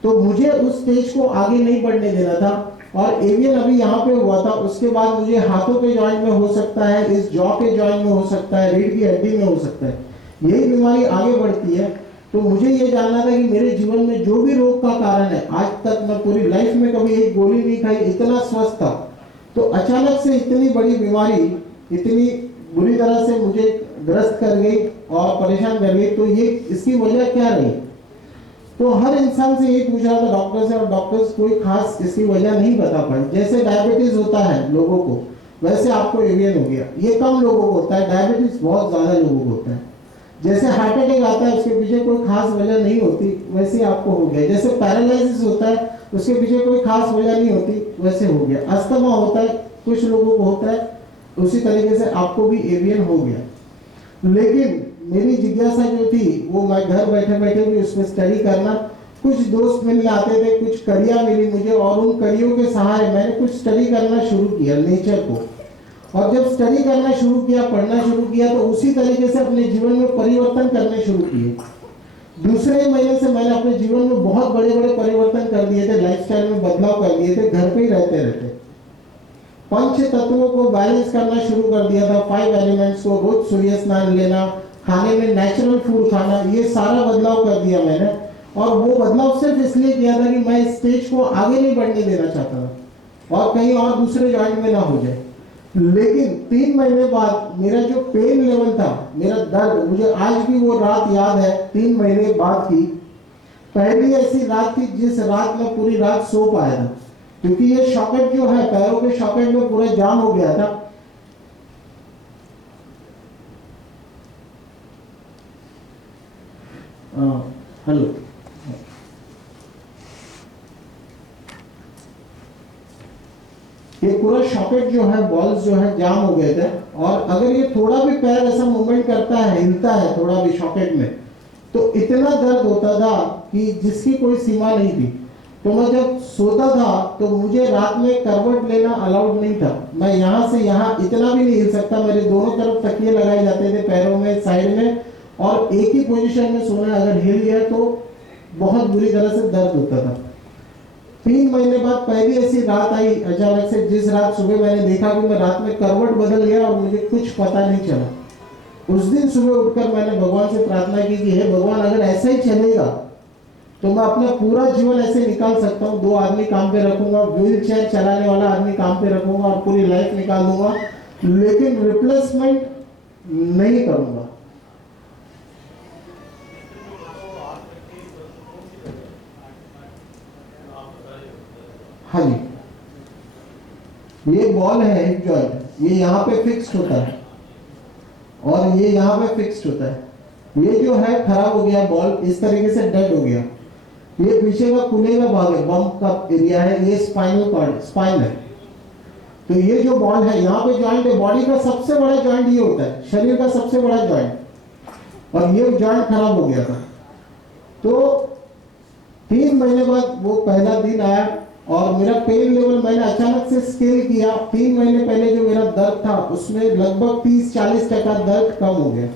तो मुझे उस स्टेज को आगे नहीं बढ़ने देना था, और एवियन अभी यहाँ पे हुआ था। उसके बाद मुझे हाथों के जॉइंट में हो सकता है, इस जॉ के जॉइंट में हो सकता है, रीढ़ की हड्डी में हो सकता है। यही बीमारी आगे बढ़ती है। तो मुझे ये जानना था कि मेरे जीवन में जो भी रोग का कारण है, आज तक मैं पूरी लाइफ में कभी एक गोली नहीं खाई, इतना स्वस्थ था, तो अचानक से इतनी बड़ी बीमारी इतनी बुरी तरह से मुझे ग्रस्त कर गई और परेशान कर गई। तो ये इसकी वजह क्या रही? तो हर इंसान से ये पूछ रहा था डॉक्टर से, और डॉक्टर्स कोई खास इसकी वजह नहीं बता पाए। जैसे डायबिटीज होता है लोगों को, वैसे आपको एवियन हो गया। ये कम लोगों को होता है, डायबिटीज बहुत ज्यादा लोगों को होता है। जैसे हार्ट अटैक आता है, उसके पीछे कोई खास वजह नहीं होती, वैसे आपको हो गया। जैसे पैरालिसिस होता है, उसके पीछे कोई खास वजह नहीं होती, वैसे हो गया। अस्थमा होता है, कुछ लोगों को होता है, उसी तरीके से आपको भी एवियन हो गया। लेकिन मेरी जिज्ञासा जो थी वो मैं घर बैठे बैठे भी उसमें स्टडी करना। कुछ दोस्त मिलने आते थे, कुछ कड़ियाँ मिली मुझे, और उन कड़ियों के सहारे मैंने कुछ स्टडी करना शुरू किया नेचर को। और जब स्टडी करना शुरू किया, पढ़ना शुरू किया, तो उसी तरीके से अपने जीवन में परिवर्तन करने शुरू किए। दूसरे ही महीने से मैंने अपने जीवन में बहुत बड़े बड़े परिवर्तन कर दिए थे, लाइफस्टाइल में बदलाव कर दिए थे, घर पे ही रहते रहते। पंच तत्वों को बैलेंस करना शुरू कर दिया था, 5 एलिमेंट्स को, रोज सूर्य स्नान लेना, खाने में नेचुरल फूड खाना, ये सारा बदलाव कर दिया मैंने। और वो बदलाव सिर्फ इसलिए किया था कि मैं इस स्टेज को आगे नहीं बढ़ने देना चाहता था और कहीं और दूसरे जॉइंट में ना हो जाए। लेकिन 3 महीने बाद मेरा जो पेन लेवल था, मेरा दर्द, मुझे आज भी वो रात याद है, 3 महीने बाद की पहली ऐसी रात थी जिस रात में पूरी रात सो पाया था, क्योंकि ये सॉकेट जो है पैरों के सॉकेट में पूरा जाम हो गया था। हेलो, ये पूरा सॉकेट जो है, बॉल्स जो है जाम हो गए थे, और अगर ये थोड़ा भी पैर ऐसा मूवमेंट करता है, हिलता है थोड़ा भी सॉकेट में, तो इतना दर्द होता था कि जिसकी कोई सीमा नहीं थी। तो मैं जब सोता था तो मुझे रात में करवट लेना अलाउड नहीं था। मैं यहाँ से यहाँ इतना भी नहीं हिल सकता, मेरे दोनों तरफ तकिए लगाए जाते थे पैरों में, साइड में, और एक ही पोजीशन में सोना। अगर हिल गया तो बहुत बुरी तरह से दर्द होता था। 3 महीने बाद पहली ऐसी रात आई अचानक से, जिस रात सुबह मैंने देखा कि मैं रात में करवट बदल गया और मुझे कुछ पता नहीं चला। उस दिन सुबह उठकर मैंने भगवान से प्रार्थना की कि हे भगवान, अगर ऐसा ही चलेगा तो मैं अपना पूरा जीवन ऐसे निकाल सकता हूँ। 2 आदमी काम पे रखूंगा, व्हील चेयर चलाने वाला आदमी काम पे रखूंगा और पूरी लाइफ निकाल दूंगा, लेकिन रिप्लेसमेंट नहीं करूंगा। हाँ जी, ये बॉल है हिप जॉइंट, ये यहाँ पे फिक्स्ड होता है और ये यहाँ पे फिक्स्ड होता है। ये जो है खराब हो गया बॉल, इस तरीके से डेड हो गया। ये पीछे का खुले का भाग है, बम्प का एरिया है, ये स्पाइनल कॉर्ड, स्पाइन है। तो ये जो बॉल है यहाँ पे जॉइंट है, बॉडी का सबसे बड़ा जॉइंट ये होता है, शरीर का सबसे बड़ा जॉइंट, और ये जॉइंट खराब हो गया था। तो 3 महीने बाद वो पहला दिन आया और मेरा पेन लेवल मैंने अचानक से स्केल किया। 3 महीने पहले जो मेरा दर्द था उसमें लगभग 30-40% दर्द कम हो गया।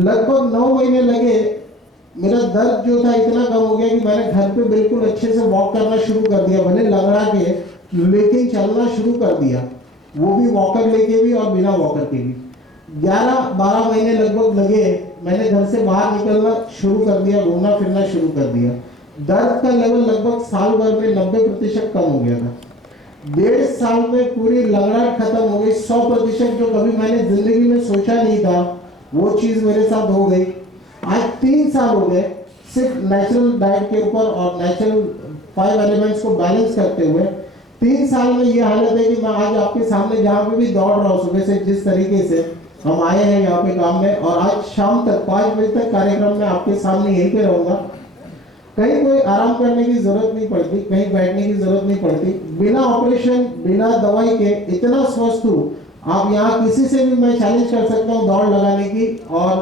लगभग 9 महीने लगे, मेरा दर्द जो था इतना कम हो गया कि मैंने घर पे बिल्कुल अच्छे से वॉक करना शुरू कर दिया, भले लंगड़ा के, लेकिन चलना शुरू कर दिया, वो भी वॉकर लेके भी और बिना वॉकर के भी। 11-12 महीने लगभग लगे, मैंने घर से बाहर निकलना शुरू कर दिया, घूमना फिरना शुरू कर दिया। दर्द का लेवल लगभग साल भर में 90% कम हो गया था। 1.5 साल में पूरी लंगड़ाहट खत्म हो गई। 100% जो कभी मैंने जिंदगी में सोचा नहीं था वो चीज मेरे साथ हो गई। आज 3 साल हो गए सिर्फ नेचुरल डाइट के ऊपर और नेचुरल 5 एलिमेंट्स को बैलेंस करते हुए। 3 साल में ये हालत है कि मैं आज आपके सामने जहाँ पे भी दौड़ रहा हूँ, सुबह से जिस तरीके से हम आए हैं यहाँ पे काम में, और आज शाम तक 5 बजे तक कार्यक्रम में आपके सामने यहीं पे रहूंगा। कहीं कोई आराम करने की जरूरत नहीं पड़ती, कहीं बैठने की जरूरत नहीं पड़ती, बिना ऑपरेशन बिना दवाई के इतना स्वस्थ हूँ। आप यहाँ किसी से भी मैं चैलेंज कर सकता हूँ दौड़ लगाने की और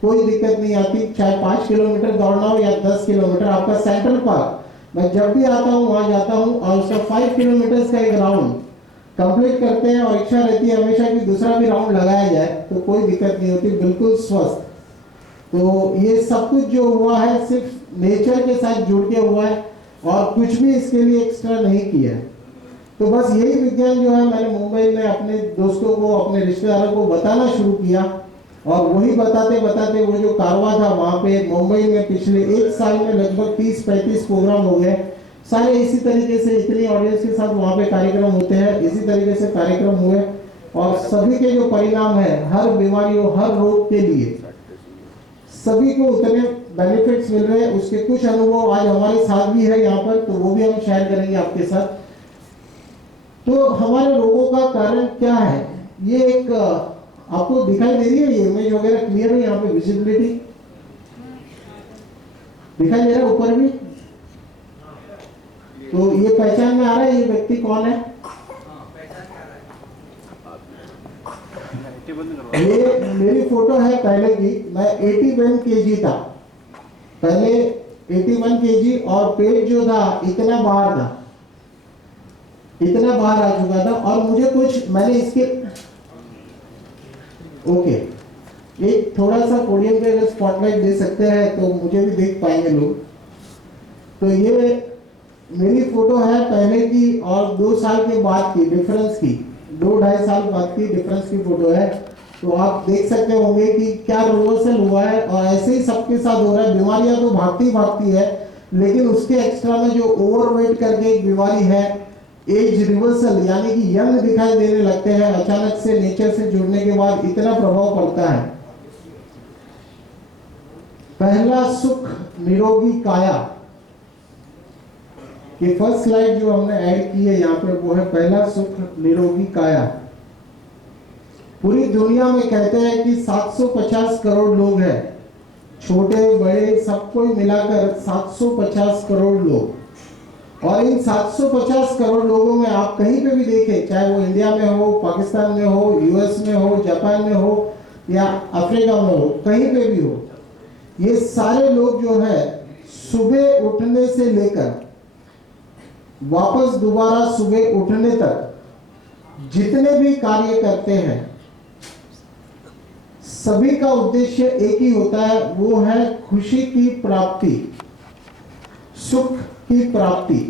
कोई दिक्कत नहीं आती, चाहे 5 किलोमीटर दौड़ना हो या 10 किलोमीटर। आपका सेंट्रल पार्क मैं जब भी आता हूँ वहां जाता हूँ और उसका 5 किलोमीटर का एक राउंड कंप्लीट करते हैं और इच्छा रहती है हमेशा कि दूसरा भी राउंड लगाया जाए, तो कोई दिक्कत नहीं होती, बिल्कुल स्वस्थ। तो ये सब कुछ जो हुआ है सिर्फ नेचर के साथ जुड़ के हुआ है और कुछ भी इसके लिए एक्स्ट्रा नहीं किया है। तो बस यही विज्ञान जो है मैंने मुंबई में अपने दोस्तों को, अपने रिश्तेदारों को बताना शुरू किया, और वही बताते बताते वो जो कारवा था वहाँ पे मुंबई में पिछले 1 साल में लगभग 30-35 प्रोग्राम हो गए। सारे इसी तरीके से इतनी ऑडियंस के साथ वहाँ पे कार्यक्रम होते हैं, इसी तरीके से कार्यक्रम हुए और सभी के जो परिणाम है, हर बीमारियों, हर रोग के लिए सभी को उतने बेनिफिट्स मिल रहे हैं। उसके कुछ अनुभव आज हमारे साथ भी है यहाँ पर, तो वो भी हम शेयर करेंगे आपके साथ। तो हमारे रोगों का कारण क्या है, ये एक आपको दिखाई दे रही है, ये इमेज वगैरह क्लियर है, यहाँ पे विजिबिलिटी दिखाई दे रहा है ऊपर भी। तो ये पहचान में आ रहा है ये व्यक्ति कौन है? ये मेरी फोटो है पहले की, मैं 81 kg था पहले, 81 kg, और पेट जो था इतना बाहर था, इतना बाहर आ चुका था। और मुझे कुछ मैंने इसके ओके एक थोड़ा सा पोडियम पे अगर स्पॉटलाइट दे सकते हैं तो मुझे भी देख पाएंगे लोग। तो ये मेरी फोटो है पहले की और 2 साल के बाद की डिफरेंस की, 2-2.5 साल बाद की डिफरेंस की फोटो है। तो आप देख सकते होंगे कि क्या रिवर्सल हुआ है, और ऐसे ही सबके साथ हो रहा है। बीमारियां तो भागती है, लेकिन उसके एक्स्ट्रा में जो ओवरवेट करके एक बीमारी है, एज रिवर्सल, यानी कि यंग दिखाई देने लगते हैं अचानक से नेचर से जुड़ने के बाद, इतना प्रभाव पड़ता है। पहला सुख निरोगी काया कि फर्स्ट स्लाइड जो हमने ऐड की है यहाँ पे, वो है पहला सुख निरोगी काया। पूरी दुनिया में कहते हैं कि 750 करोड़ लोग हैं, छोटे बड़े सबको मिलाकर 750 करोड़ लोग। और इन 750 करोड़ लोगों में आप कहीं पे भी देखें, चाहे वो इंडिया में हो, पाकिस्तान में हो, यूएस में हो, जापान में हो या अफ्रीका में हो, कहीं पे भी हो, ये सारे लोग जो है सुबह उठने से लेकर वापस दोबारा सुबह उठने तक जितने भी कार्य करते हैं, सभी का उद्देश्य एक ही होता है, वो है खुशी की प्राप्ति, सुख की प्राप्ति।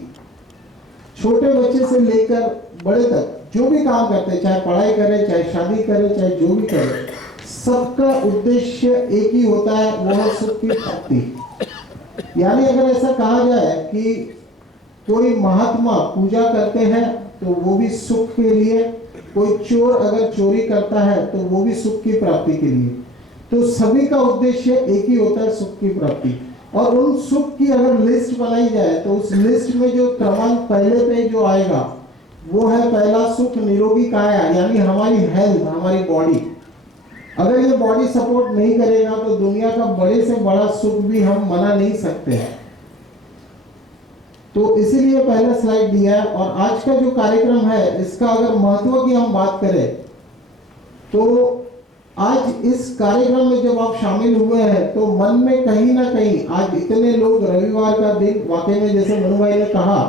छोटे बच्चे से लेकर बड़े तक जो भी काम करते हैं, चाहे पढ़ाई करें, चाहे शादी करें, चाहे जो भी करें, सबका उद्देश्य एक ही होता है, वो है सुख की प्राप्ति। यानी अगर ऐसा कहा जाए कि कोई महात्मा पूजा करते हैं तो वो भी सुख के लिए, कोई चोर अगर चोरी करता है तो वो भी सुख की प्राप्ति के लिए। तो सभी का उद्देश्य एक ही होता है, सुख की प्राप्ति। और उन सुख की अगर लिस्ट बनाई जाए तो उस लिस्ट में जो क्रमांक पहले पे जो आएगा वो है पहला सुख निरोगी काया, यानी हमारी हेल्थ, हमारी बॉडी। अगर ये बॉडी सपोर्ट नहीं करेगा तो दुनिया का बड़े से बड़ा सुख भी हम मना नहीं सकते हैं। तो इसीलिए पहला स्लाइड दिया है। और आज का जो कार्यक्रम है इसका अगर महत्व की हम बात करें तो आज इस कार्यक्रम में जब आप शामिल हुए हैं तो मन में कहीं ना कहीं, आज इतने लोग, रविवार का दिन, वाकई में जैसे मनु भाई ने कहा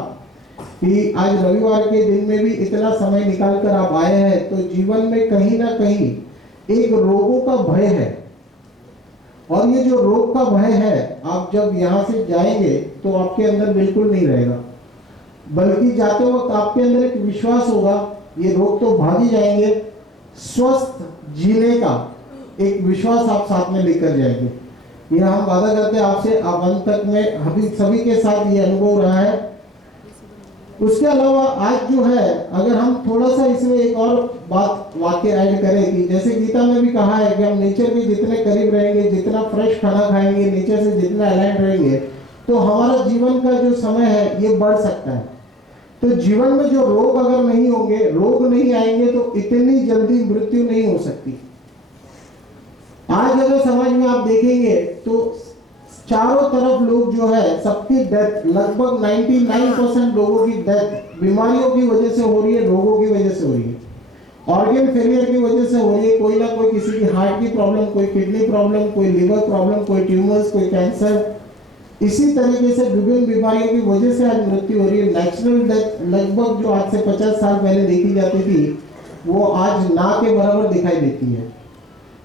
कि आज रविवार के दिन में भी इतना समय निकाल कर आप आए हैं, तो जीवन में कहीं ना कहीं एक रोगों का भय है। और ये जो रोग का भय है, आप जब यहाँ से जाएंगे तो आपके अंदर बिल्कुल नहीं रहेगा, बल्कि जाते वक्त आपके अंदर एक विश्वास होगा, ये रोग तो भाग ही जाएंगे, स्वस्थ जीने का एक विश्वास आप साथ में लेकर जाएंगे। ये हम वादा करते हैं आपसे, आप अंत तक में अभी सभी के साथ ये अनुभव रहा है। उसके अलावा आज जो है, अगर हम थोड़ा सा इसमें एक और बात वाक्य ऐड करें कि जैसे गीता में भी कहा है कि हम नेचर के जितने करीब रहेंगे, जितना फ्रेश खाना खाएंगे, नेचर से जितना अलाइन रहेंगे, तो हमारा जीवन का जो समय है ये बढ़ सकता है। तो जीवन में जो रोग अगर नहीं होंगे, रोग नहीं आएंगे, तो इतनी जल्दी मृत्यु नहीं हो सकती। आज अगर समाज में आप देखेंगे तो चारों तरफ लोग जो है, सबकी डेथ, लगभग 99% लोगों की डेथ बीमारियों की वजह से हो रही है, रोगों की वजह से हो रही है, ऑर्गन फेलियर की वजह से हो रही है। कोई ना कोई, किसी की हार्ट की प्रॉब्लम, कोई किडनी प्रॉब्लम, कोई लिवर प्रॉब्लम, कोई ट्यूमर्स, कोई कैंसर, इसी तरीके से विभिन्न बीमारियों की वजह से आज मृत्यु हो रही है। नेचुरल डेथ लगभग जो आज से 50 साल पहले देखी जाती थी, वो आज ना के बराबर दिखाई देती है।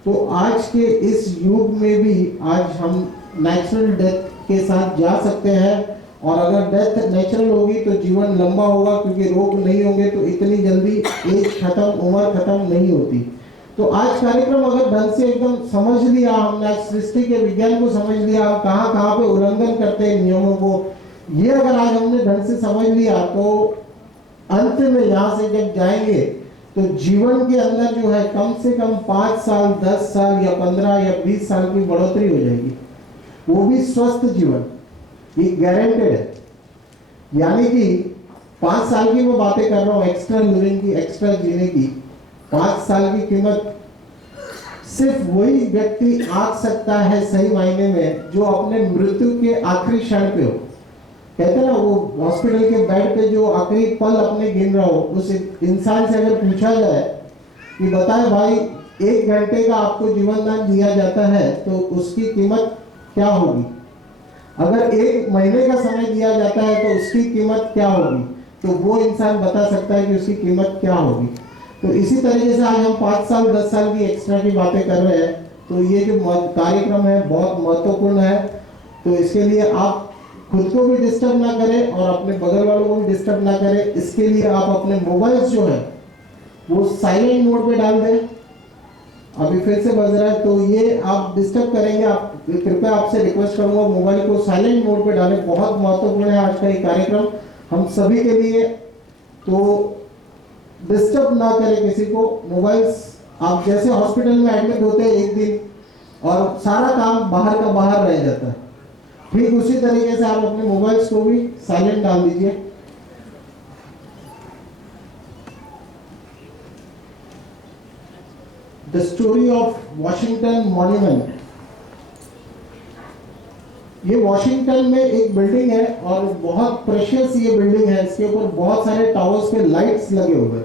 तो आज के इस युग में भी आज हम नेचुरल डेथ के साथ जा सकते हैं। और अगर डेथ नेचुरल होगी तो जीवन लंबा होगा, क्योंकि रोग नहीं होंगे तो इतनी जल्दी एज खत्म, उम्र खत्म नहीं होती। तो आज कार्यक्रम अगर ढंग से एकदम समझ लिया हमने, सृष्टि के विज्ञान को समझ लिया, कहाँ कहाँ पे उल्लंघन करते हैं नियमों को, ये अगर आज हमने ढंग से समझ लिया तो अंत में यहाँ से जब जाएंगे तो जीवन के अंदर जो है कम से कम 5 साल, 10 साल या 15 या 20 साल की बढ़ोतरी हो जाएगी, वो भी स्वस्थ जीवन, ये गारंटेड है। यानी कि 5 साल की मैं बातें कर रहा हूँ, एक्स्ट्रा लिविंग की, एक्स्ट्रा जीने की। 5 साल की कीमत सिर्फ वही व्यक्ति आंक सकता है सही मायने में जो अपने मृत्यु के आखिरी क्षण पे हो। कहते हैं ना, वो हॉस्पिटल के बेड पे जो आखिरी पल अपने गिन रहा हो, उस इंसान से अगर पूछा जाए कि बताए भाई 1 घंटे का आपको जीवन दान दिया जाता है तो उसकी कीमत क्या होगी, अगर 1 महीने का समय दिया जाता है तो उसकी कीमत क्या होगी, तो वो इंसान बता सकता है कि उसकी कीमत क्या होगी। तो इसी तरीके से आज हम 5 साल 10 साल की एक्स्ट्रा की बातें कर रहे हैं। तो ये जो कार्यक्रम है बहुत महत्वपूर्ण है। तो इसके लिए आप खुद को भी डिस्टर्ब ना करें और अपने बगल वालों को भी डिस्टर्ब ना करें। इसके लिए आप अपने मोबाइल्स जो है वो साइलेंट मोड पे डाल दें। अभी फिर से बज रहा है तो ये आप डिस्टर्ब करेंगे, आप कृपया आपसे रिक्वेस्ट करूंगा मोबाइल को साइलेंट मोड पे डालें। बहुत महत्वपूर्ण है आज का ये कार्यक्रम हम सभी के लिए। तो डिस्टर्ब ना करें किसी को। मोबाइल्स, आप जैसे हॉस्पिटल में एडमिट होते हैं 1 दिन और सारा काम बाहर का बाहर रह जाता है, ठीक उसी तरीके से आप अपने मोबाइल्स को भी साइलेंट डाल दीजिए। The story of Washington monument. ये वॉशिंगटन में एक बिल्डिंग है और बहुत प्रेशियस ये बिल्डिंग है। इसके ऊपर बहुत सारे टावर्स पे लाइट्स लगे हुए हैं।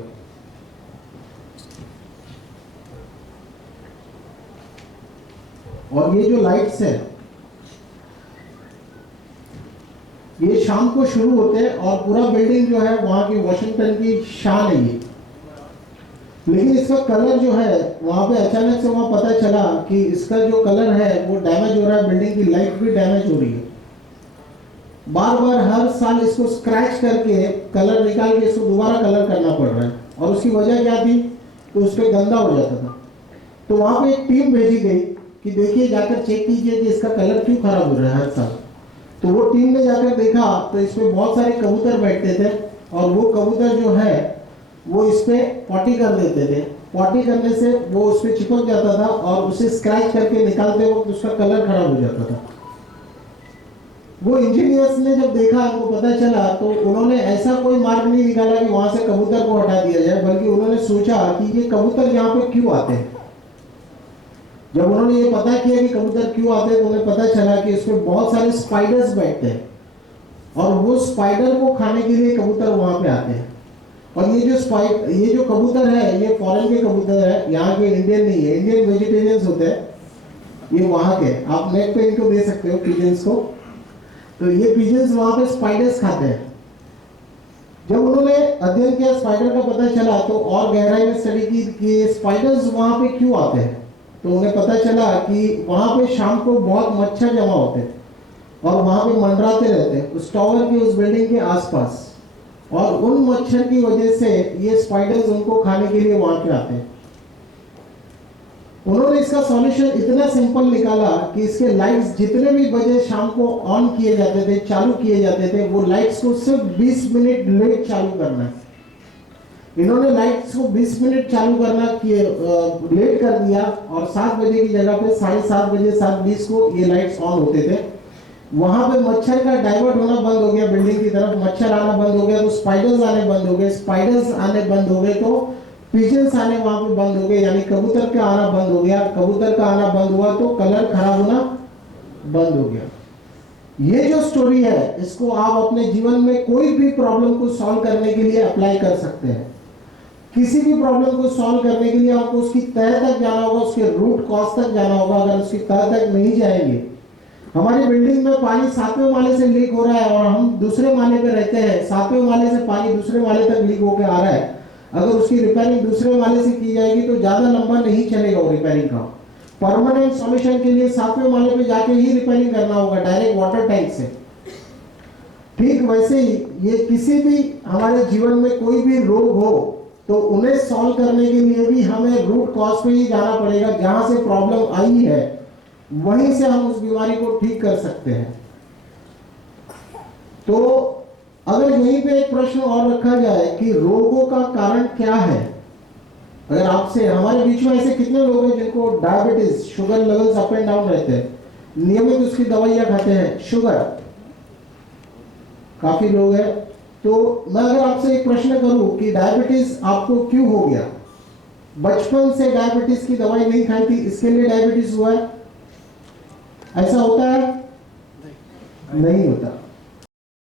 और ये जो लाइट्स है ये शाम को शुरू होते हैं और पूरा बिल्डिंग जो है वहां की वॉशिंगटन की शान है ये। लेकिन इसका कलर जो है वहां पे अचानक से वहां पता चला कि इसका जो कलर है वो डैमेज हो रहा है, बिल्डिंग की लाइट भी डैमेज हो रही है। बार बार हर साल इसको स्क्रैच करके कलर निकाल के इसको दोबारा कलर करना पड़ रहा है। और उसकी वजह क्या थी? तो उस पर गंदा हो जाता था। तो वहां पे एक टीम भेजी गई कि देखिए, जाकर चेक कीजिए कि इसका कलर क्यों खराब हो रहा है हर साल। तो वो टीम ने जाकर देखा तो इसमें बहुत सारे कबूतर बैठते थे और वो कबूतर जो है वो इस पे पॉटी कर देते थे। पॉटी करने से वो उस पे चिपक जाता था और उसे स्क्रैच करके निकालते वक्त उसका कलर खराब हो जाता था। वो इंजीनियर्स ने जब देखा, उनको पता चला, तो उन्होंने ऐसा कोई मार्ग नहीं निकाला कि वहां से कबूतर को हटा दिया जाए, बल्कि उन्होंने सोचा कि ये कबूतर यहाँ पे क्यों आते हैं। जब उन्होंने ये पता किया कि कबूतर क्यों आते हैं तो उन्हें पता चला कि इसमें बहुत सारे स्पाइडर्स बैठते हैं और वो स्पाइडर को खाने के लिए कबूतर वहां पे आते हैं। और ये जो कबूतर है ये फॉरेन के कबूतर है, यहाँ के इंडियन नहीं है। इंडियन वेजिटेरियंस होते हैं, ये वहां के। आप नेट पे इनको दे सकते हो पिजन्स को। तो ये पिजन्स वहां पे स्पाइडर्स खाते हैं। जब उन्होंने अध्ययन किया, स्पाइडर का पता चला, तो और गहराई में स्टडी की कि स्पाइडर्स वहां पे क्यों आते हैं। तो उन्हें पता चला कि वहां पे शाम को बहुत मच्छर जमा होते हैं और वहां पे मंडराते रहते हैं उस टावर के, उस बिल्डिंग के आसपास। और उन मच्छर की वजह से ये स्पाइडर्स उनको खाने के लिए वहां पे आते हैं। उन्होंने इसका सॉल्यूशन इतना सिंपल निकाला कि इसके लाइट्स जितने भी बजे शाम को ऑन किए जाते थे, चालू किए जाते थे, वो लाइट्स को सिर्फ 20 मिनट लेट चालू करना है। इन्होंने लाइट्स को 20 मिनट चालू करना लेट कर दिया और 7 बजे की जगह पे 7:30 बजे 7:20 को ये लाइट्स ऑन होते थे। वहां पे मच्छर का डाइवर्ट होना बंद हो गया, बिल्डिंग की तरफ मच्छर आना बंद हो गया, तो स्पाइडर्स आने बंद हो गए। स्पाइडर्स आने बंद हो गए तो पिजन्स आने वहां पे बंद हो गए, यानी कबूतर का आना बंद हो गया। कबूतर का आना बंद हुआ तो कलर खराब होना बंद हो गया। ये जो स्टोरी है इसको आप अपने जीवन में कोई भी प्रॉब्लम को सॉल्व करने के लिए अप्लाई कर सकते हैं। किसी भी प्रॉब्लम को सॉल्व करने के लिए आपको उसकी तह तक जाना होगा, उसके रूट कॉज तक जाना होगा। अगर उसकी तह तक नहीं जाएंगे, हमारी बिल्डिंग में पानी 7वें माले से लीक हो रहा है और हम दूसरे माले पे रहते हैं, 7वें माले से पानी दूसरे माले तक लीक होकर आ रहा है। अगर उसकी रिपेयरिंग दूसरे माले से की जाएगी तो ज्यादा लंबा नहीं चलेगा वो रिपेयरिंग का। परमानेंट सॉल्यूशन के लिए 7वें माले पे जाके ही रिपेयरिंग करना होगा, डायरेक्ट वाटर टैंक से। ठीक वैसे ही ये किसी भी हमारे जीवन में कोई भी रोग हो तो उन्हें सॉल्व करने के लिए भी हमें रूट कॉज पे ही जाना पड़ेगा। जहां से प्रॉब्लम आई है वहीं से हम उस बीमारी को ठीक कर सकते हैं। तो अगर यहीं पे एक प्रश्न और रखा जाए कि रोगों का कारण क्या है, अगर आपसे, हमारे बीच में ऐसे कितने लोग हैं जिनको diabetes, sugar levels up and down रहते हैं, नियमित उसकी दवाइयां खाते हैं, शुगर, काफी लोग हैं। तो मैं अगर आपसे एक प्रश्न करूं कि डायबिटीज आपको क्यों हो गया, बचपन से डायबिटीज की दवाई नहीं खाई थी इसके लिए डायबिटीज हुआ है, ऐसा होता है? नहीं होता।